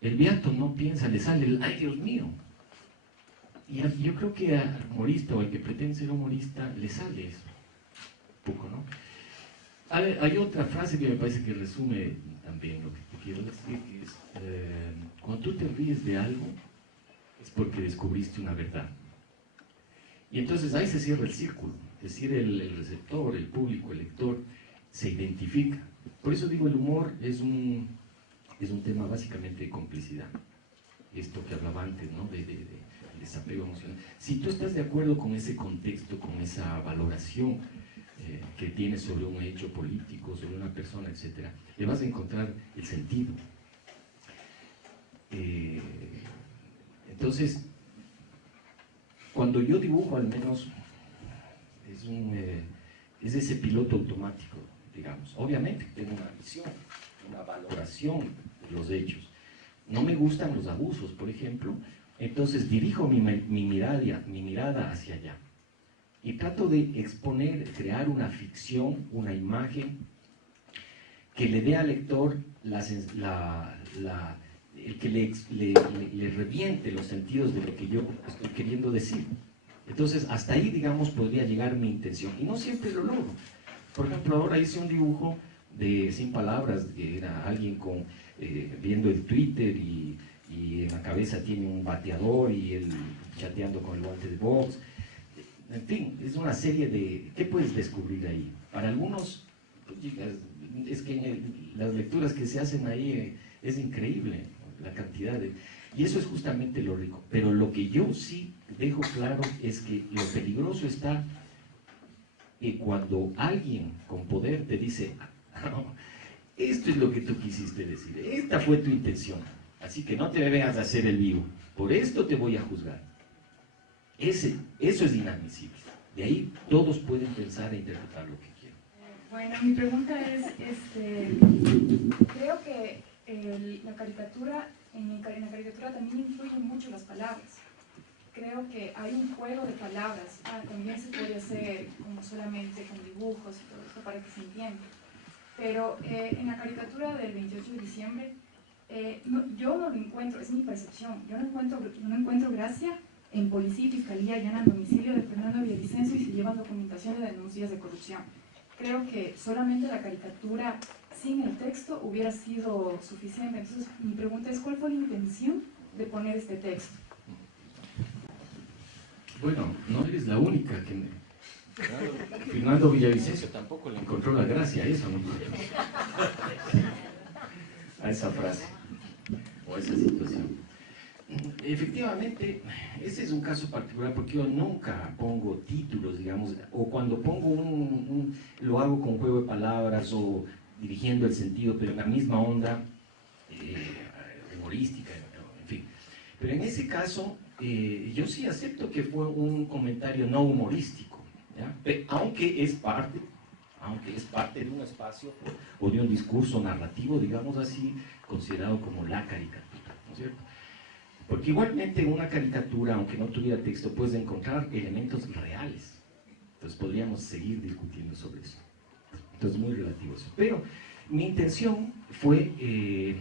El beato no piensa, le sale el ¡ay, Dios mío! Y yo creo que al humorista o al que pretende ser humorista le sale eso, poco, ¿no? Hay otra frase que me parece que resume también lo que te quiero decir, que es, cuando tú te ríes de algo, es porque descubriste una verdad. Y entonces ahí se cierra el círculo, es decir, el receptor, el público, el lector, se identifica. Por eso digo, el humor es un tema básicamente de complicidad. Esto que hablaba antes, ¿no?, de desapego emocional. Si tú estás de acuerdo con ese contexto, con esa valoración que tiene sobre un hecho político, sobre una persona, etc., le vas a encontrar el sentido. Entonces, cuando yo dibujo, al menos, es ese piloto automático, digamos. Obviamente tengo una visión, una valoración de los hechos. No me gustan los abusos, por ejemplo, entonces dirijo mi mirada hacia allá. Y trato de exponer, crear una ficción, una imagen que le dé al lector que le reviente los sentidos de lo que yo estoy queriendo decir. Entonces, hasta ahí, digamos, podría llegar mi intención. Y no siempre lo logro. Por ejemplo, ahora hice un dibujo sin palabras, que era alguien viendo el Twitter y en la cabeza tiene un bateador y él chateando con el guante de box. En fin, es una serie de... ¿Qué puedes descubrir ahí? Para algunos, es que las lecturas que se hacen ahí es increíble, la cantidad de... Y eso es justamente lo rico. Pero lo que yo sí dejo claro es que lo peligroso está que cuando alguien con poder te dice, no, esto es lo que tú quisiste decir, esta fue tu intención, así que no te vengas a hacer el vivo, por esto te voy a juzgar. Eso es inadmisible. De ahí todos pueden pensar e interpretar lo que quieran. Bueno, mi pregunta es, creo que la caricatura, en la caricatura también influyen mucho las palabras. Creo que hay un juego de palabras. También se puede hacer como solamente con dibujos y todo esto para que se entienda. Pero en la caricatura del 28 de diciembre, yo no lo encuentro, es mi percepción, yo no encuentro gracia en policía y fiscalía allanan domicilio de Fernando Villavicencio y se llevan documentación de denuncias de corrupción. Creo que solamente la caricatura sin el texto hubiera sido suficiente. Entonces, mi pregunta es, ¿cuál fue la intención de poner este texto? Bueno, no eres la única que... Fernando Villavicencio tampoco le encontró la gracia a eso, ¿no? A esa frase o a esa situación. Efectivamente, ese es un caso particular porque yo nunca pongo títulos, digamos, o cuando pongo lo hago con juego de palabras o dirigiendo el sentido, pero en la misma onda humorística, en fin. Pero en ese caso, yo sí acepto que fue un comentario no humorístico, ¿ya? Aunque es parte de un espacio o de un discurso narrativo, digamos así, considerado como la caricatura, ¿no es cierto? Porque igualmente en una caricatura, aunque no tuviera texto, puedes encontrar elementos reales. Entonces podríamos seguir discutiendo sobre eso. Entonces muy relativo eso. Pero mi intención fue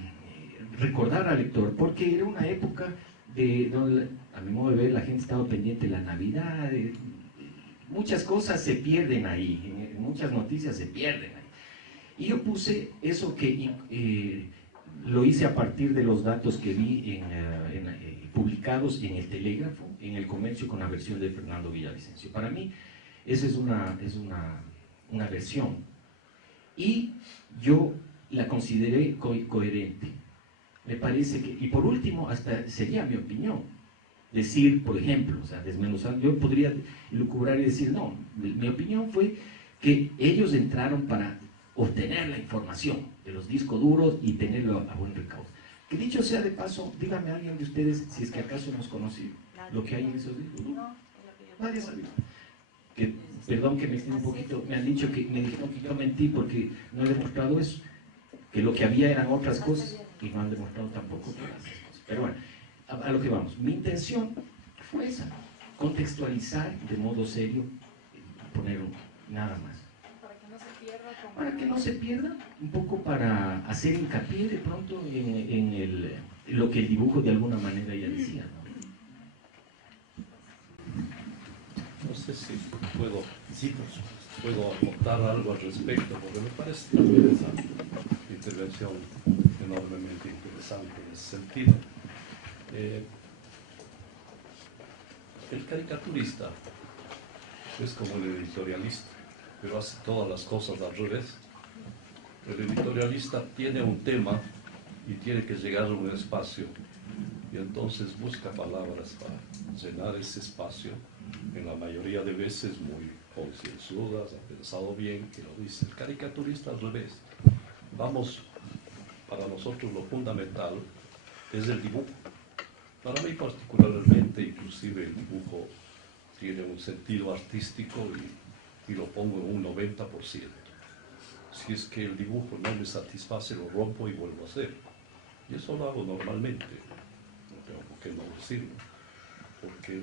recordar al lector, porque era una época donde, a mi modo de ver, la gente estaba pendiente de la Navidad, muchas cosas se pierden ahí, muchas noticias se pierden ahí. Y yo puse eso que lo hice a partir de los datos que vi publicados en el Telégrafo, en el Comercio, con la versión de Fernando Villavicencio. Para mí, esa es una versión. Y yo la consideré coherente. Me parece que, y por último, hasta sería mi opinión, decir, por ejemplo, o sea, desmenuzar, yo podría lucubrar y decir, no, mi opinión fue que ellos entraron para obtener la información de los discos duros y tenerlo a buen recaudo. Que dicho sea de paso, dígame a alguien de ustedes si es que acaso hemos conocido lo que hay en esos discos duros. Nadie sabía. Perdón que me extienda un poquito, me dijeron que yo mentí porque no he demostrado eso, que lo que había eran otras cosas y no han demostrado tampoco todas esas cosas. Pero bueno, a lo que vamos. Mi intención fue esa, contextualizar de modo serio, poner nada más. Para que no se pierda, un poco para hacer hincapié de pronto en lo que el dibujo de alguna manera ya decía, ¿no? No sé si puedo aportar algo al respecto, porque me parece también esa intervención enormemente interesante en ese sentido. El caricaturista es como el editorialista, pero hace todas las cosas al revés. El editorialista tiene un tema y tiene que llegar a un espacio, y entonces busca palabras para llenar ese espacio en la mayoría de veces muy concienzudas, ha pensado bien que lo dice. El caricaturista al revés. Vamos, para nosotros lo fundamental es el dibujo. Para mí particularmente, inclusive el dibujo tiene un sentido artístico y lo pongo en un 90%. Si es que el dibujo no me satisface, lo rompo y vuelvo a hacer. Y eso lo hago normalmente, no tengo por qué no decirlo, porque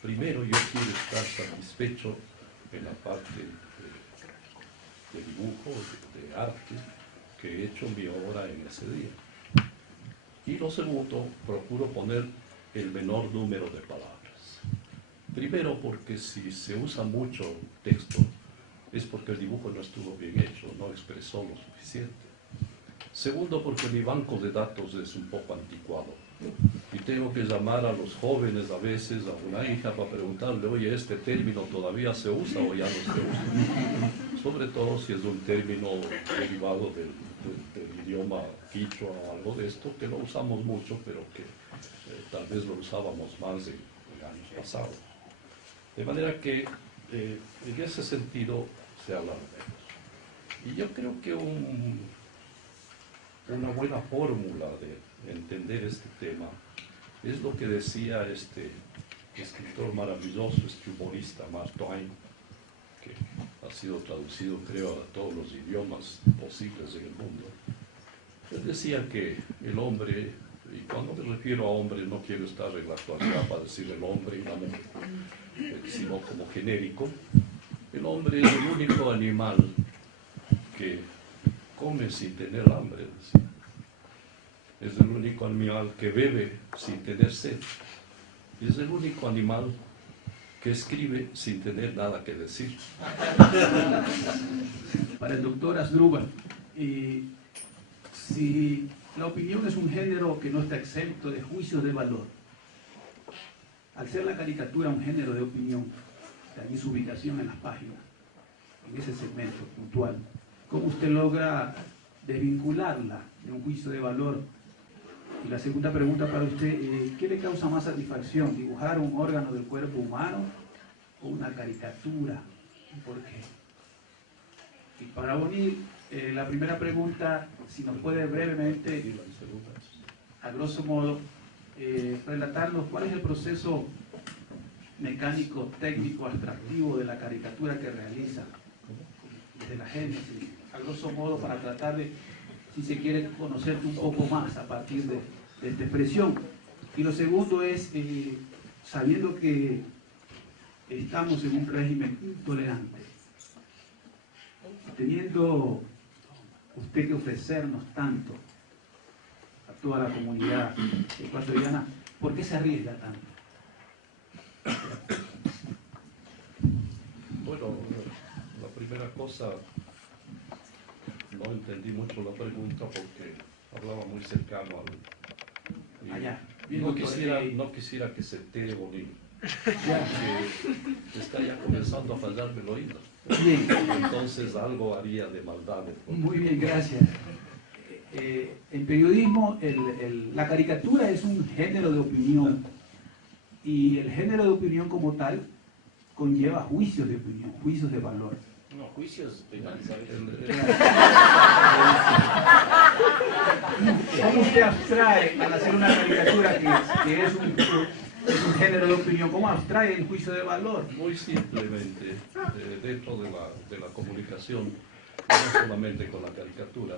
primero yo quiero estar satisfecho en la parte de dibujo, de arte, que he hecho mi obra en ese día. Y lo segundo, procuro poner el menor número de palabras. Primero porque si se usa mucho texto, es porque el dibujo no estuvo bien hecho, no expresó lo suficiente. Segundo, porque mi banco de datos es un poco anticuado. Y tengo que llamar a los jóvenes a veces, a una hija, para preguntarle, oye, ¿este término todavía se usa o ya no se usa? Sobre todo si es un término derivado del idioma quichua o algo de esto, que lo usamos mucho, pero que tal vez lo usábamos más en años pasados. De manera que en ese sentido se habla menos. Y yo creo que una buena fórmula de entender este tema es lo que decía este escritor maravilloso, este humorista Mark Twain, que ha sido traducido creo a todos los idiomas posibles en el mundo. Él decía que el hombre, y cuando me refiero a hombre no quiero estar en la actualidad para decir el hombre y la mujer, sino como genérico, el hombre es el único animal que come sin tener hambre, decía. Es el único animal que bebe sin tener sed. Y es el único animal que escribe sin tener nada que decir. Para el doctor Asdrúbal, si la opinión es un género que no está exento de juicios de valor, al ser la caricatura un género de opinión, de ahí su ubicación en las páginas, en ese segmento puntual, ¿cómo usted logra desvincularla de un juicio de valor? Y la segunda pregunta para usted, ¿qué le causa más satisfacción? ¿Dibujar un órgano del cuerpo humano o una caricatura? ¿Y por qué? Y para unir la primera pregunta, si nos puede brevemente, a grosso modo, relatarnos cuál es el proceso mecánico, técnico, abstractivo de la caricatura que realiza desde la génesis, a grosso modo, para tratar de, si se quiere, conocerte un poco más a partir de esta expresión. Y lo segundo es, sabiendo que estamos en un régimen intolerante, teniendo usted que ofrecernos tanto a toda la comunidad ecuatoriana, ¿por qué se arriesga tanto? Bueno, la primera cosa, no entendí mucho la pregunta porque hablaba muy cercano al... Allá. No quisiera que se entere Bolívar, que está ya comenzando a fallarme el oído. Bien. Entonces algo haría de maldad. Muy bien, gracias. En periodismo, la caricatura es un género de opinión y el género de opinión como tal conlleva juicios de opinión, juicios de valor. No, juicios penales, ¿sabes? ¿Cómo usted abstrae al hacer una caricatura que es un género de opinión? ¿Cómo abstrae el juicio de valor? Muy simplemente, dentro de la comunicación, no solamente con la caricatura,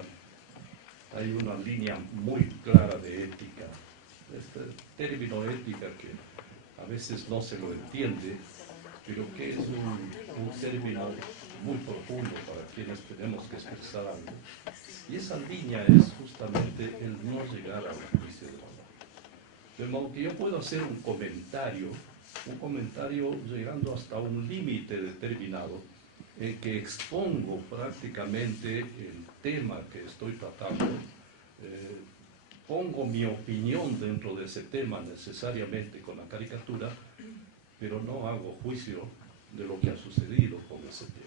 hay una línea muy clara de ética. Este término ética que a veces no se lo entiende, pero que es un término muy profundo para quienes tenemos que expresar algo. Y esa línea es justamente el no llegar al juicio de valor. De modo que yo puedo hacer un comentario llegando hasta un límite determinado en que expongo prácticamente el tema que estoy tratando, pongo mi opinión dentro de ese tema necesariamente con la caricatura, pero no hago juicio de lo que ha sucedido con ese tema.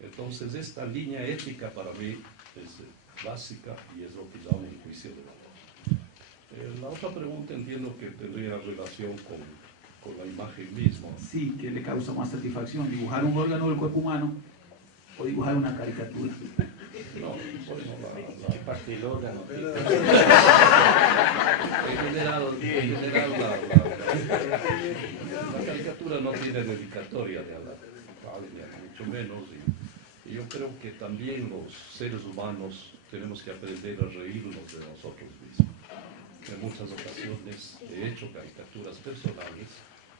Entonces esta línea ética para mí es básica y es lo que llamo un juicio de valor. La otra pregunta entiendo que tendría relación con la imagen misma. Sí, que le causa más satisfacción, dibujar un órgano del cuerpo humano o dibujar una caricatura. No, por eso ¿Qué parte del órgano? en general la caricatura no tiene dedicatoria de hablar, vale, ni mucho menos. Y yo creo que también los seres humanos tenemos que aprender a reírnos de nosotros mismos. En muchas ocasiones he hecho caricaturas personales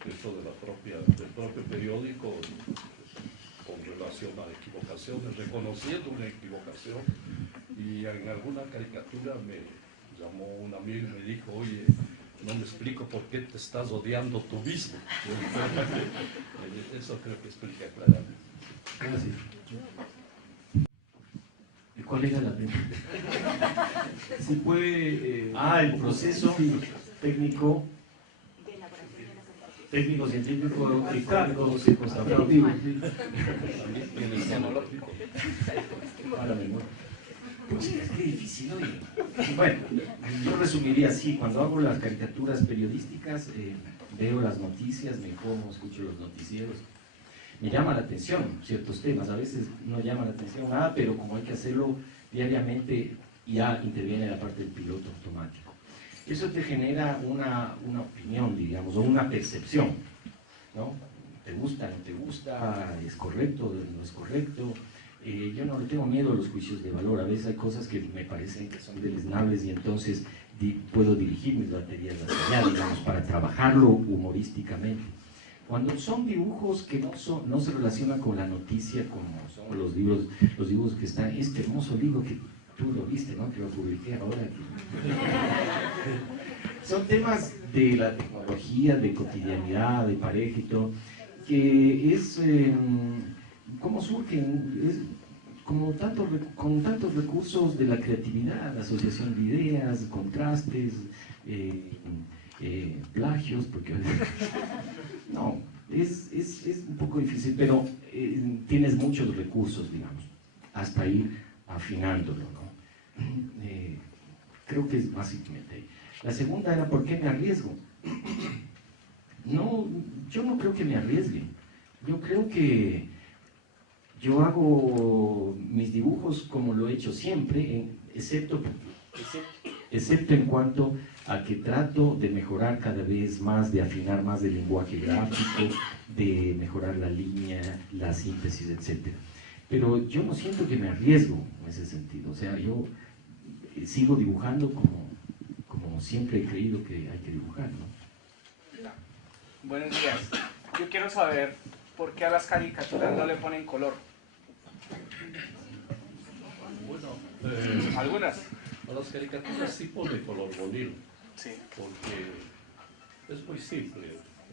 dentro de del propio periódico, con relación a equivocaciones, reconociendo una equivocación, y en alguna caricatura me llamó un amigo y me dijo: oye, no me explico por qué te estás odiando tú mismo. Eso creo que explica claramente. Gracias. ¿Cuál era la pregunta? Se puede... El proceso técnico, científico y técnico circunstancial. También tiene el monológico. Para mí, pues es que difícil, oye. Bueno, yo resumiría así: cuando hago las caricaturas periodísticas, veo las noticias, me informo, escucho los noticieros, me llama la atención ciertos temas, a veces no llama la atención nada, pero como hay que hacerlo diariamente, ya interviene la parte del piloto automático. Eso te genera una opinión, digamos, o una percepción, ¿no? ¿Te gusta, no te gusta? ¿Es correcto, no es correcto? Yo no le tengo miedo a los juicios de valor. A veces hay cosas que me parecen que son deleznables y entonces puedo dirigir mis baterías hacia allá, digamos, para trabajarlo humorísticamente. Cuando son dibujos que no se relacionan con la noticia, como son los dibujos que están, este hermoso libro que tú lo viste, ¿no? Que lo publiqué ahora. Son temas de la tecnología, de cotidianidad, de pareja y todo, que es cómo surgen, con tantos recursos de la creatividad, la asociación de ideas, contrastes, plagios, porque no, es un poco difícil, pero tienes muchos recursos, digamos, hasta ir afinándolo, ¿no? Creo que es básicamente ahí. La segunda era: ¿por qué me arriesgo? No, yo no creo que me arriesgue. Yo creo que yo hago mis dibujos como lo he hecho siempre, excepto en cuanto a que trato de mejorar cada vez más, de afinar más el lenguaje gráfico, de mejorar la línea, la síntesis, etc. Pero yo no siento que me arriesgo en ese sentido. O sea, yo sigo dibujando como siempre he creído que hay que dibujar, ¿no? Buenos días. Yo quiero saber por qué a las caricaturas no le ponen color. Bueno, Algunas. a las caricaturas sí pone color bonito, Sí. porque es muy simple.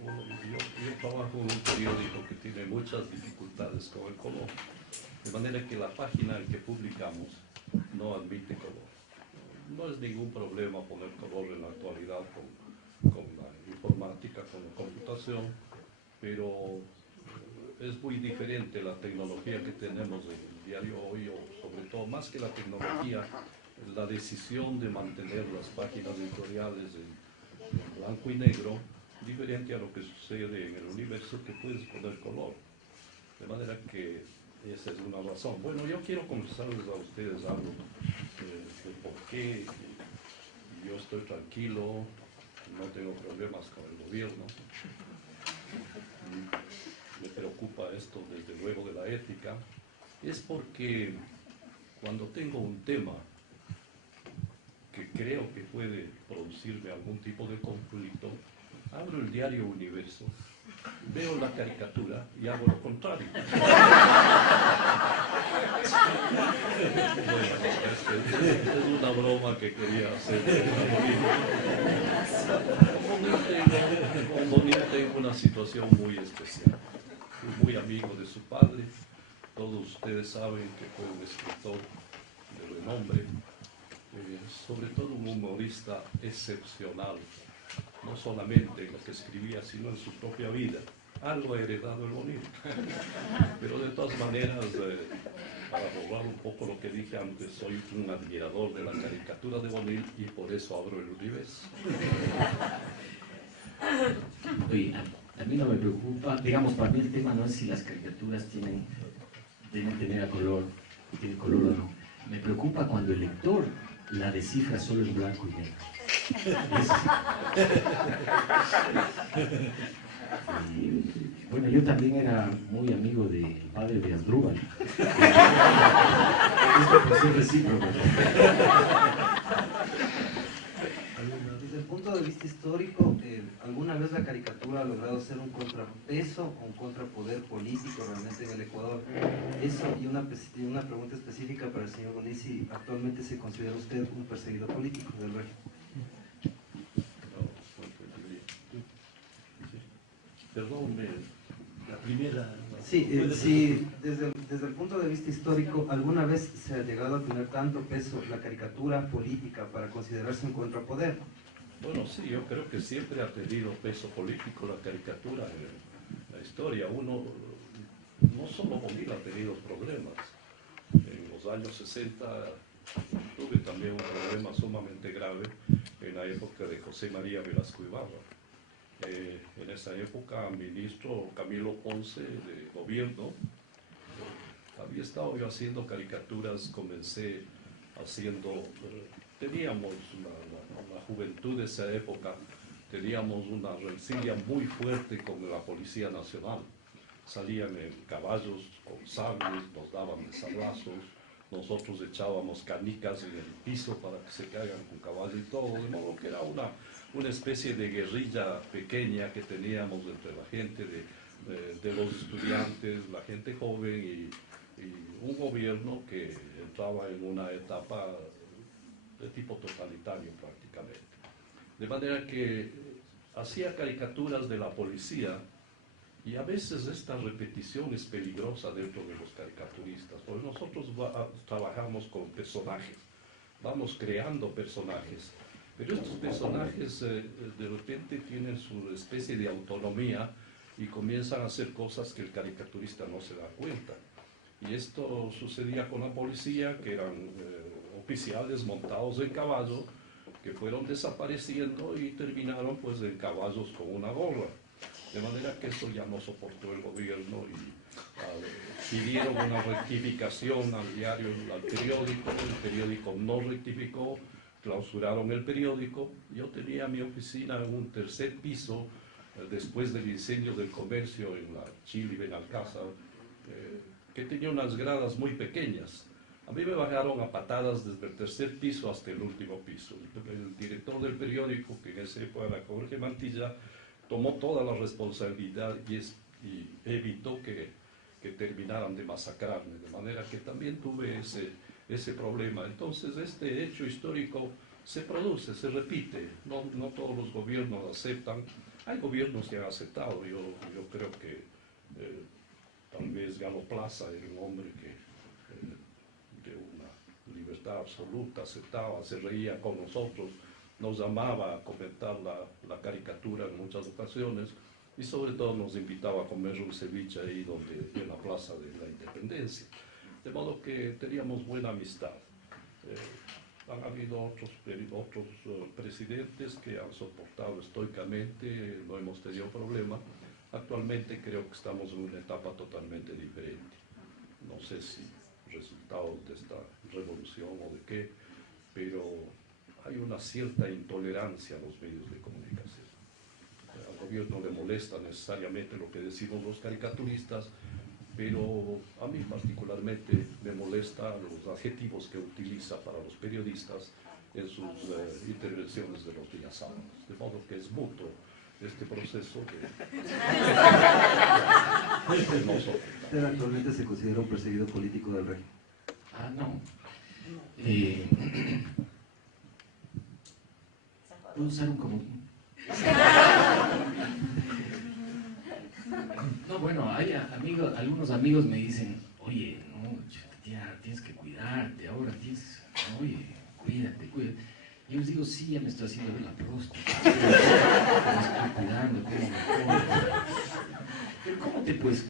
Yo trabajo en un periódico que tiene muchas dificultades con el color, de manera que la página en que publicamos no admite color. No es ningún problema poner color en la actualidad con la informática, con la computación, pero es muy diferente la tecnología que tenemos en el diario hoy, o sobre todo, más que la tecnología, la decisión de mantener las páginas editoriales en blanco y negro, diferente a lo que sucede en el universo, que puedes poner color. De manera que esa es una razón. Bueno, yo quiero conversarles a ustedes algo de por qué yo estoy tranquilo, no tengo problemas con el gobierno. Me preocupa esto desde luego de la ética. Es porque cuando tengo un tema que creo que puede producirme algún tipo de conflicto, abro el diario Universo, veo la caricatura y hago lo contrario. Es una broma que quería hacer. Con Bonil tengo una situación muy especial. Fui muy amigo de su padre. Todos ustedes saben que fue un escritor de renombre, sobre todo un humorista excepcional, no solamente en lo que escribía, sino en su propia vida. Algo ha heredado el Bonil. Pero de todas maneras, para borrar un poco lo que dije antes, soy un admirador de la caricatura de Bonil y por eso abro el Universo. Oye, a mí no me preocupa, digamos, para mí el tema no es si las caricaturas deben tener a color, tienen color o no. Me preocupa cuando el lector la descifra solo en blanco y negro. Y, bueno, yo también era muy amigo del padre de Asdrúbal. Esto pues es recíproco. Desde el punto de vista histórico, ¿alguna vez la caricatura ha logrado ser un contrapeso o un contrapoder político realmente en el Ecuador? Eso, y una pregunta específica para el señor Bonil, si actualmente se considera usted un perseguido político del régimen. Perdón, la primera... Sí, sí, desde el punto de vista histórico, ¿alguna vez se ha llegado a tener tanto peso la caricatura política para considerarse un contrapoder? Bueno, sí, yo creo que siempre ha tenido peso político la caricatura en la historia. Uno, no solo Bonil ha tenido problemas. En los años 60 tuve también un problema sumamente grave en la época de José María Velasco Ibarra. En esa época, ministro Camilo Ponce de gobierno, había estado yo haciendo caricaturas, comencé haciendo, teníamos la juventud de esa época, teníamos una rencilla muy fuerte con la Policía Nacional. Salían en caballos con sables, nos daban de sablazos, nosotros echábamos canicas en el piso para que se caigan con caballo y todo, de modo que era una especie de guerrilla pequeña que teníamos entre la gente de los estudiantes, la gente joven y un gobierno que entraba en una etapa de tipo totalitario prácticamente. De manera que hacía caricaturas de la policía y a veces esta repetición es peligrosa dentro de los caricaturistas, porque nosotros trabajamos con personajes, vamos creando personajes. Pero estos personajes de repente tienen su especie de autonomía y comienzan a hacer cosas que el caricaturista no se da cuenta. Y esto sucedía con la policía, que eran oficiales montados en caballo, que fueron desapareciendo y terminaron pues en caballos con una gorra. De manera que eso ya no soportó el gobierno y pidieron una rectificación al diario, al periódico. El periódico no rectificó, clausuraron el periódico. Yo tenía mi oficina en un tercer piso, después del incendio del comercio en la Chile Benalcázar, que tenía unas gradas muy pequeñas. A mí me bajaron a patadas desde el tercer piso hasta el último piso. El director del periódico, que en ese época era Jorge Mantilla, tomó toda la responsabilidad y evitó que terminaran de masacrarme, de manera que también tuve ese problema. Entonces este hecho histórico se produce, se repite, no todos los gobiernos aceptan. Hay gobiernos que han aceptado, yo creo que tal vez Galo Plaza era un hombre que de una libertad absoluta aceptaba, se reía con nosotros, nos llamaba a comentar la caricatura en muchas ocasiones y sobre todo nos invitaba a comer un ceviche ahí en la Plaza de la Independencia. De modo que teníamos buena amistad. Han habido otros presidentes que han soportado estoicamente, no hemos tenido problema. Actualmente creo que estamos en una etapa totalmente diferente. No sé si resultado de esta revolución o de qué, pero hay una cierta intolerancia a los medios de comunicación. Al gobierno le molesta necesariamente lo que decimos los caricaturistas, pero a mí particularmente me molesta los adjetivos que utiliza para los periodistas en sus intervenciones de los días sábados. De modo que es mutuo este proceso de nosotros. ¿Usted actualmente se considera un perseguido político del régimen? Ah, no. ¿Puedo usar un comodín? No, bueno, hay algunos amigos me dicen, oye, no, ya tienes que cuidarte, ahora tienes, oye, cuídate. Y yo les digo, sí, ya me estoy haciendo de la próstata, me estoy cuidando, como mejor. Pero ¿cómo te puedes?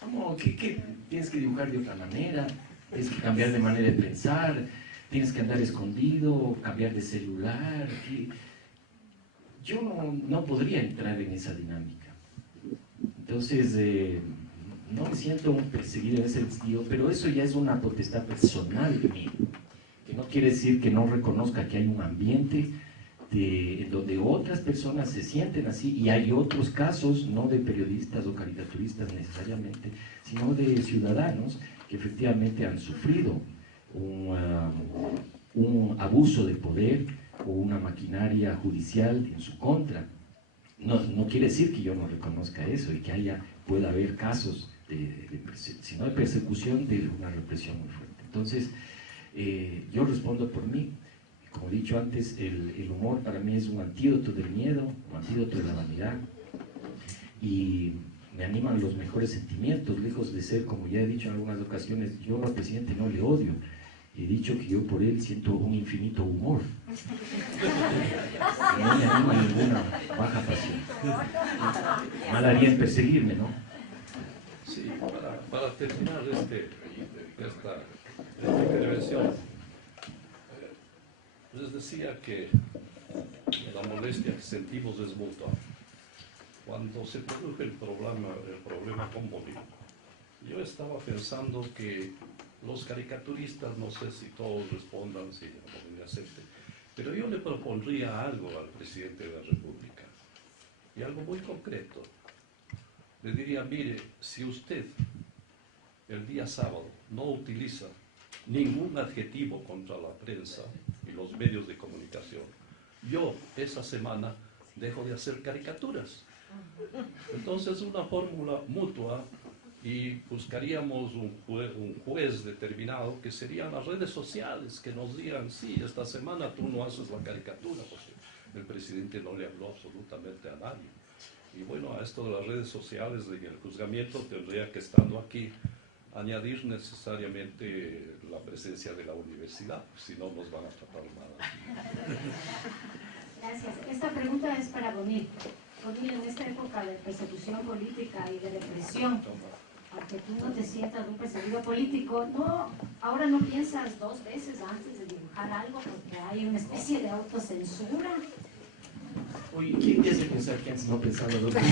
¿Cómo? ¿Qué? Tienes que dibujar de otra manera, tienes que cambiar de manera de pensar, tienes que andar escondido, cambiar de celular. yo no podría entrar en esa dinámica. Entonces, no me siento perseguido en ese sentido, pero eso ya es una potestad personal mía, que no quiere decir que no reconozca que hay un ambiente en donde otras personas se sienten así, y hay otros casos, no de periodistas o caricaturistas necesariamente, sino de ciudadanos que efectivamente han sufrido un abuso de poder o una maquinaria judicial en su contra. No quiere decir que yo no reconozca eso y que pueda haber casos sino de persecución, de una represión muy fuerte. Entonces, yo respondo por mí. Como he dicho antes, el humor para mí es un antídoto del miedo, un antídoto de la vanidad, y me animan los mejores sentimientos, lejos de ser, como ya he dicho en algunas ocasiones, yo al presidente no le odio, he dicho que yo por él siento un infinito humor. No me anima ninguna baja pasión. Mal haría en perseguirme, ¿no? Sí, para terminar esta intervención, les decía que la molestia que sentimos es mutua. Cuando se produjo el problema con Bolivia, yo estaba pensando que los caricaturistas, no sé si todos respondan, si Bolivia acepte, pero yo le propondría algo al presidente de la República, y algo muy concreto. Le diría, mire, si usted el día sábado no utiliza ningún adjetivo contra la prensa y los medios de comunicación, yo esa semana dejo de hacer caricaturas. Entonces, una fórmula mutua, y buscaríamos un juez determinado, que serían las redes sociales, que nos digan, sí, esta semana tú no haces la caricatura, porque el presidente no le habló absolutamente a nadie. Y bueno, a esto de las redes sociales, en el juzgamiento tendría que, estando aquí, añadir necesariamente la presencia de la universidad, si no nos van a tratar mal. Gracias. Esta pregunta es para Bonil. Bonil, en esta época de persecución política y de represión, aunque tú no te sientas un perseguido político, ahora no piensas dos veces antes de dibujar algo, porque hay una especie de autocensura. Oye, ¿quién te hace pensar que antes no pensaba dos veces?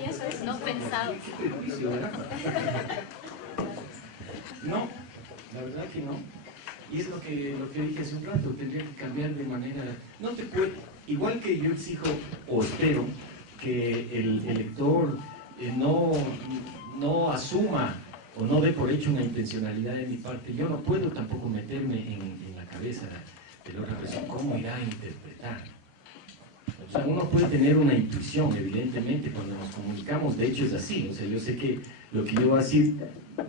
Y eso es no pensado. Qué prejuicio, ¿verdad? No, la verdad que no. Y es lo que dije hace un rato, tendría que cambiar de manera. No te puede, igual que yo exijo o espero que el elector no asuma o no dé por hecho una intencionalidad de mi parte, yo no puedo tampoco meterme en la cabeza de la otra persona cómo irá a interpretar. O sea, uno puede tener una intuición, evidentemente, cuando nos comunicamos, de hecho es así, o sea, yo sé que lo que yo voy a decir,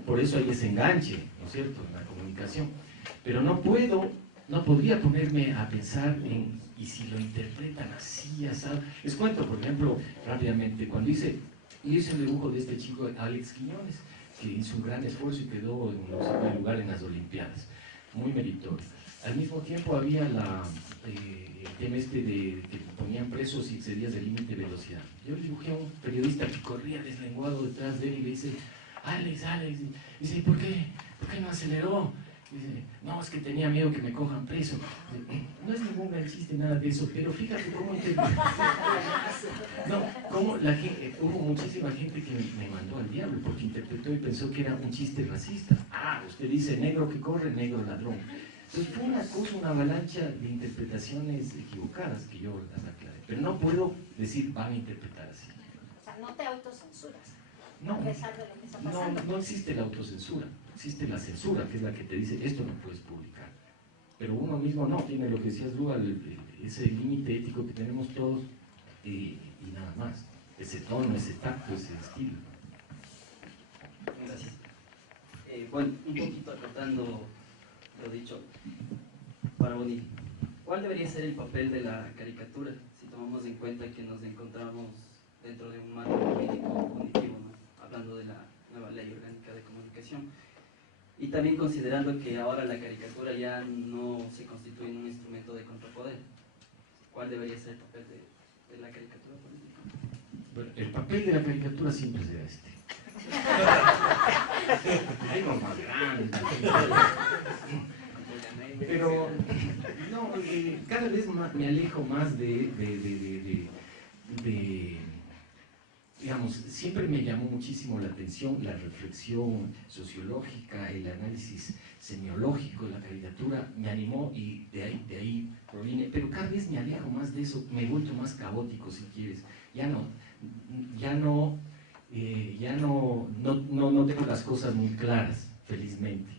por eso hay ese enganche, ¿no es cierto?, en la comunicación, pero no podría ponerme a pensar en, y si lo interpretan así, así. Les cuento, por ejemplo, rápidamente, cuando hice el dibujo de este chico, Alex Quiñones, que hizo un gran esfuerzo y quedó en un segundo lugar en las Olimpiadas, muy meritorio. Al mismo tiempo había el tema de que ponían presos y excedías el límite de velocidad. Yo le dibujé a un periodista que corría deslenguado detrás de él y le dice, Alex, dice, ¿por qué no aceleró? Dice, no, es que tenía miedo que me cojan preso. No es ningún gran chiste, nada de eso, pero fíjate cómo hubo muchísima gente que me mandó al diablo porque interpretó y pensó que era un chiste racista. Usted dice negro que corre, negro ladrón. Entonces fue una cosa, una avalancha de interpretaciones equivocadas que yo las aclaré. Pero no puedo decir, van a interpretar así. O sea, no te autocensuras. No, a pesar de lo que está pasando. no existe la autocensura. Existe la censura, que es la que te dice, esto no puedes publicar. Pero uno mismo no, tiene lo que decías, Luga, ese límite ético que tenemos todos y nada más. Ese tono, ese tacto, ese estilo. Gracias. Bueno, un poquito acotando lo dicho, para Bonil, ¿cuál debería ser el papel de la caricatura si tomamos en cuenta que nos encontramos dentro de un marco jurídico punitivo, ¿no? Hablando de la nueva ley orgánica de comunicación? Y también considerando que ahora la caricatura ya no se constituye en un instrumento de contrapoder, ¿cuál debería ser el papel de la caricatura política? Bueno, el papel de la caricatura siempre será este. Hay unos más grandes. Pero no, cada vez más me alejo más digamos, siempre me llamó muchísimo la atención la reflexión sociológica, el análisis semiológico, la caricatura me animó y de ahí proviene, pero cada vez me alejo más de eso, me he vuelto más caótico si quieres, ya no tengo las cosas muy claras, felizmente,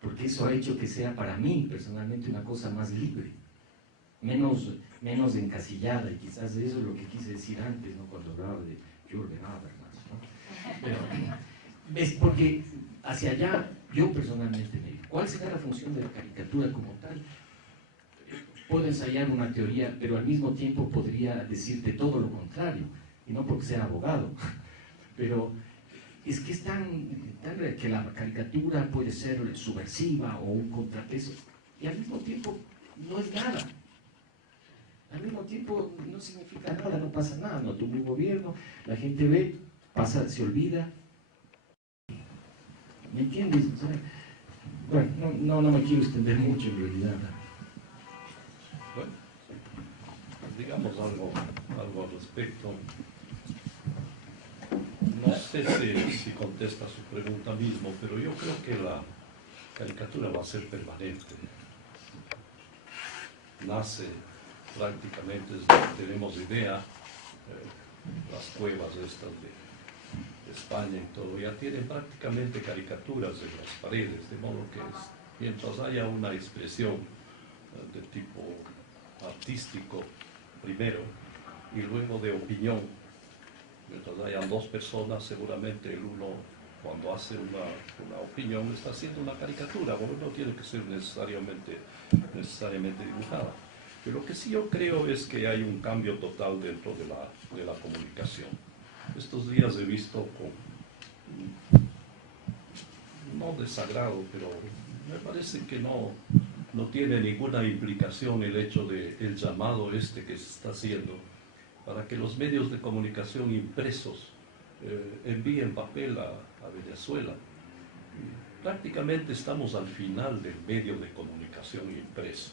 porque eso ha hecho que sea para mí personalmente una cosa más libre, menos encasillada, y quizás eso es lo que quise decir antes, ¿no? Cuando hablaba de Jürgen Habermas, ¿no? Pero es porque hacia allá yo personalmente me digo, ¿cuál será la función de la caricatura como tal? Puedo ensayar una teoría, pero al mismo tiempo podría decirte todo lo contrario, y no porque sea abogado, pero es que es tan que la caricatura puede ser subversiva o un contrapeso, y al mismo tiempo no es nada. Al mismo tiempo no significa nada, no pasa nada, no tuvo un gobierno, la gente ve, pasa, se olvida. ¿Me entiendes? O sea, bueno, no me quiero extender mucho en realidad. Bueno, digamos algo al respecto. No sé si contesta su pregunta mismo, pero yo creo que la caricatura va a ser permanente. Nace prácticamente, desde que tenemos idea, las cuevas estas de España y todo, ya tienen prácticamente caricaturas en las paredes, de modo que mientras haya una expresión de tipo artístico primero y luego de opinión, mientras hayan dos personas, seguramente el uno, cuando hace una opinión, está haciendo una caricatura, porque no tiene que ser necesariamente dibujada. Pero lo que sí yo creo es que hay un cambio total dentro de la comunicación. Estos días he visto no desagrado, pero me parece que no tiene ninguna implicación el hecho del llamado que se está haciendo para que los medios de comunicación impresos envíen papel a Venezuela. Y prácticamente estamos al final del medio de comunicación impreso.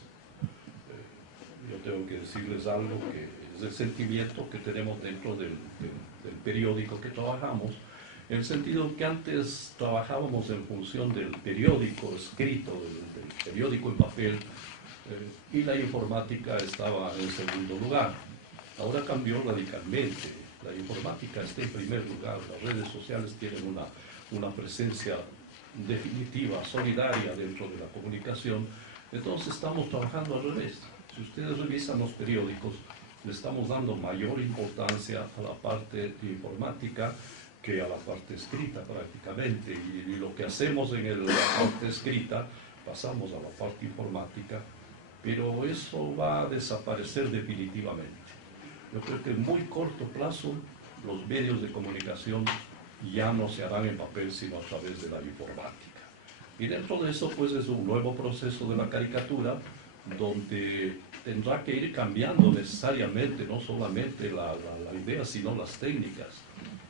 Yo tengo que decirles algo que es el sentimiento que tenemos dentro del periódico que trabajamos, en el sentido que antes trabajábamos en función del periódico escrito, del periódico en papel, y la informática estaba en segundo lugar. Ahora cambió radicalmente, la informática está en primer lugar, las redes sociales tienen una presencia definitiva, solidaria dentro de la comunicación, entonces estamos trabajando al revés. Si ustedes revisan los periódicos, le estamos dando mayor importancia a la parte de informática que a la parte escrita prácticamente, y lo que hacemos en la parte escrita pasamos a la parte informática, pero eso va a desaparecer definitivamente. Yo creo que en muy corto plazo los medios de comunicación ya no se harán en papel sino a través de la informática. Y dentro de eso pues es un nuevo proceso de la caricatura, donde tendrá que ir cambiando necesariamente no solamente la idea, sino las técnicas.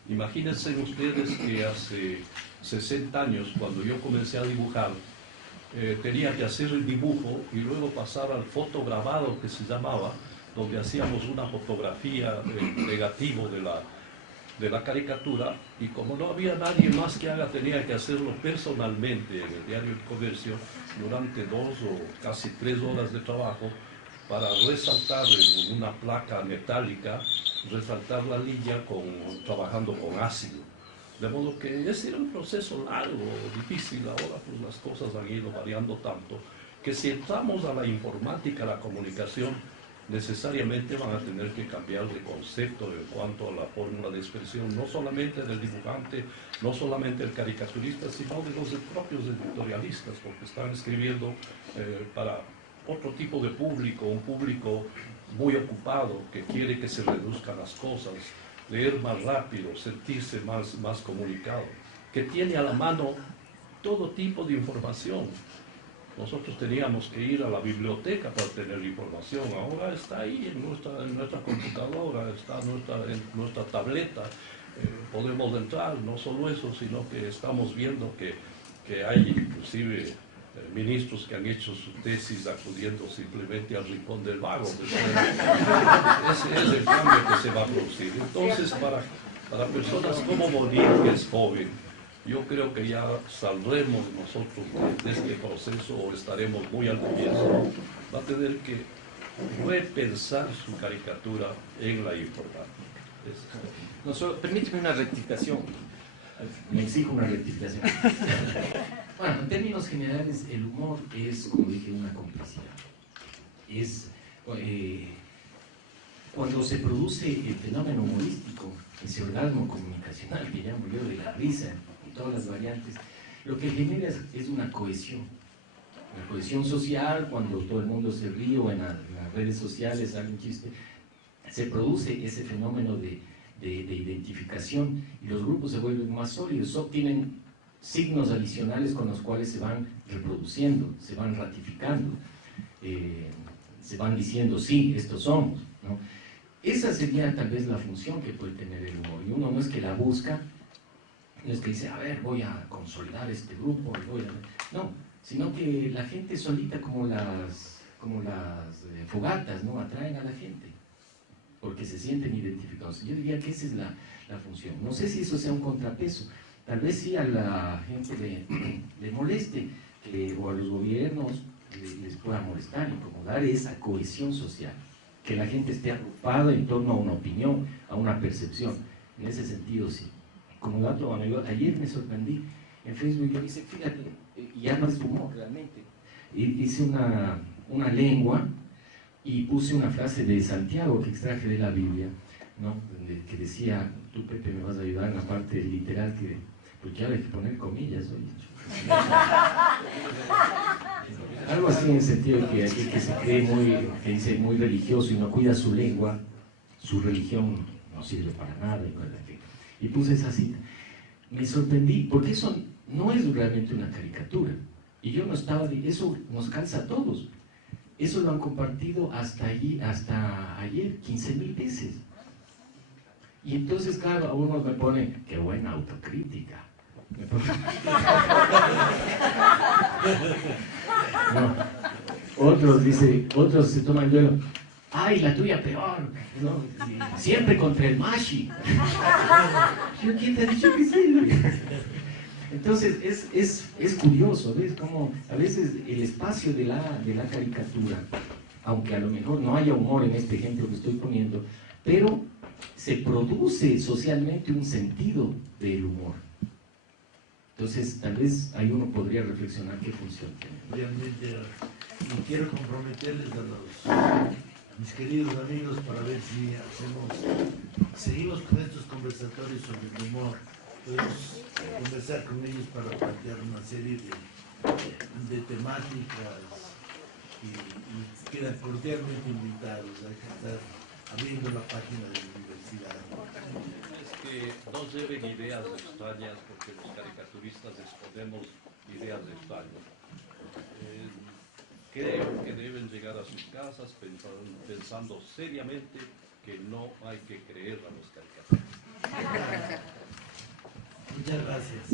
Imagínense ustedes que hace 60 años, cuando yo comencé a dibujar, tenía que hacer el dibujo y luego pasar al fotograbado, que se llamaba, donde hacíamos una fotografía negativo de la caricatura, y como no había nadie más que haga, tenía que hacerlo personalmente en el diario El Comercio durante 2 o casi 3 horas de trabajo para resaltar en una placa metálica, resaltar la línea trabajando con ácido. De modo que ese era un proceso largo, difícil. Ahora pues las cosas han ido variando tanto que si entramos a la informática, a la comunicación, necesariamente van a tener que cambiar de concepto en cuanto a la fórmula de expresión, no solamente del dibujante, no solamente del caricaturista, sino de los propios editorialistas, porque están escribiendo para otro tipo de público, un público muy ocupado, que quiere que se reduzcan las cosas, leer más rápido, sentirse más comunicado, que tiene a la mano todo tipo de información. Nosotros teníamos que ir a la biblioteca para tener información, ahora está ahí en nuestra computadora, está en nuestra tableta, podemos entrar, no solo eso, sino que estamos viendo que hay inclusive ministros que han hecho su tesis acudiendo simplemente al rincón del vago. Ese es el cambio que se va a producir. Entonces, para personas como Bonil, que es joven, yo creo que ya saldremos nosotros de este proceso o estaremos muy al comienzo. Va a tener que repensar su caricatura en la informática. No, solo, permíteme una rectificación. Me exijo una rectificación. Bueno, en términos generales, el humor es, como dije, una complicidad. Es cuando se produce el fenómeno humorístico, ese orgasmo comunicacional que llamo yo de la risa y todas las variantes, lo que genera es una cohesión. La cohesión social, cuando todo el mundo se ríe o en las redes sociales sale un chiste, se produce ese fenómeno de identificación y los grupos se vuelven más sólidos, obtienen signos adicionales con los cuales se van reproduciendo, se van ratificando, se van diciendo, sí, estos somos, ¿no? Esa sería tal vez la función que puede tener el humor, y uno no es que la busca, no es que dice, a ver, voy a consolidar este grupo, no, sino que la gente solita, como las fogatas, ¿no? Atraen a la gente, porque se sienten identificados. Yo diría que esa es la función. No sé si eso sea un contrapeso, tal vez sí a la gente le moleste, o a los gobiernos les pueda molestar, incomodar esa cohesión social, que la gente esté agrupada en torno a una opinión, a una percepción. En ese sentido, sí. Como dato, amigo, ayer me sorprendí en Facebook, yo hice, fíjate, y ya no es humor realmente, hice una lengua y puse una frase de Santiago que extraje de la Biblia, ¿no? Que decía, tú Pepe me vas a ayudar en la parte literal, porque ahora hay que poner comillas, oye. Algo así en el sentido de que aquel que se cree que dice muy religioso y no cuida su lengua, su religión no sirve para nada, y puse esa cita. Me sorprendí, porque eso no es realmente una caricatura, y yo no estaba, eso nos cansa a todos. Eso lo han compartido hasta ayer 15.000 veces. Y entonces, claro, a uno me pone, qué buena autocrítica. No. Otros se toman duelo. Ay, la tuya peor. No, siempre contra el machi. ¿Quién te ha dicho que sí? Entonces es curioso, ¿ves? Como a veces el espacio de la caricatura, aunque a lo mejor no haya humor en este ejemplo que estoy poniendo, pero se produce socialmente un sentido del humor. Entonces tal vez ahí uno podría reflexionar qué función tiene. Realmente, y quiero comprometerles a mis queridos amigos para ver si seguimos con estos conversatorios sobre el humor. Podemos conversar con ellos para plantear una serie de temáticas y quedan cordialmente invitados a estar abriendo la página de la universidad. Es que no lleven ideas extrañas, porque los caricaturistas exponemos ideas extrañas. Creo que deben llegar a sus casas pensando seriamente que no hay que creer a los caricaturistas. Muchas gracias.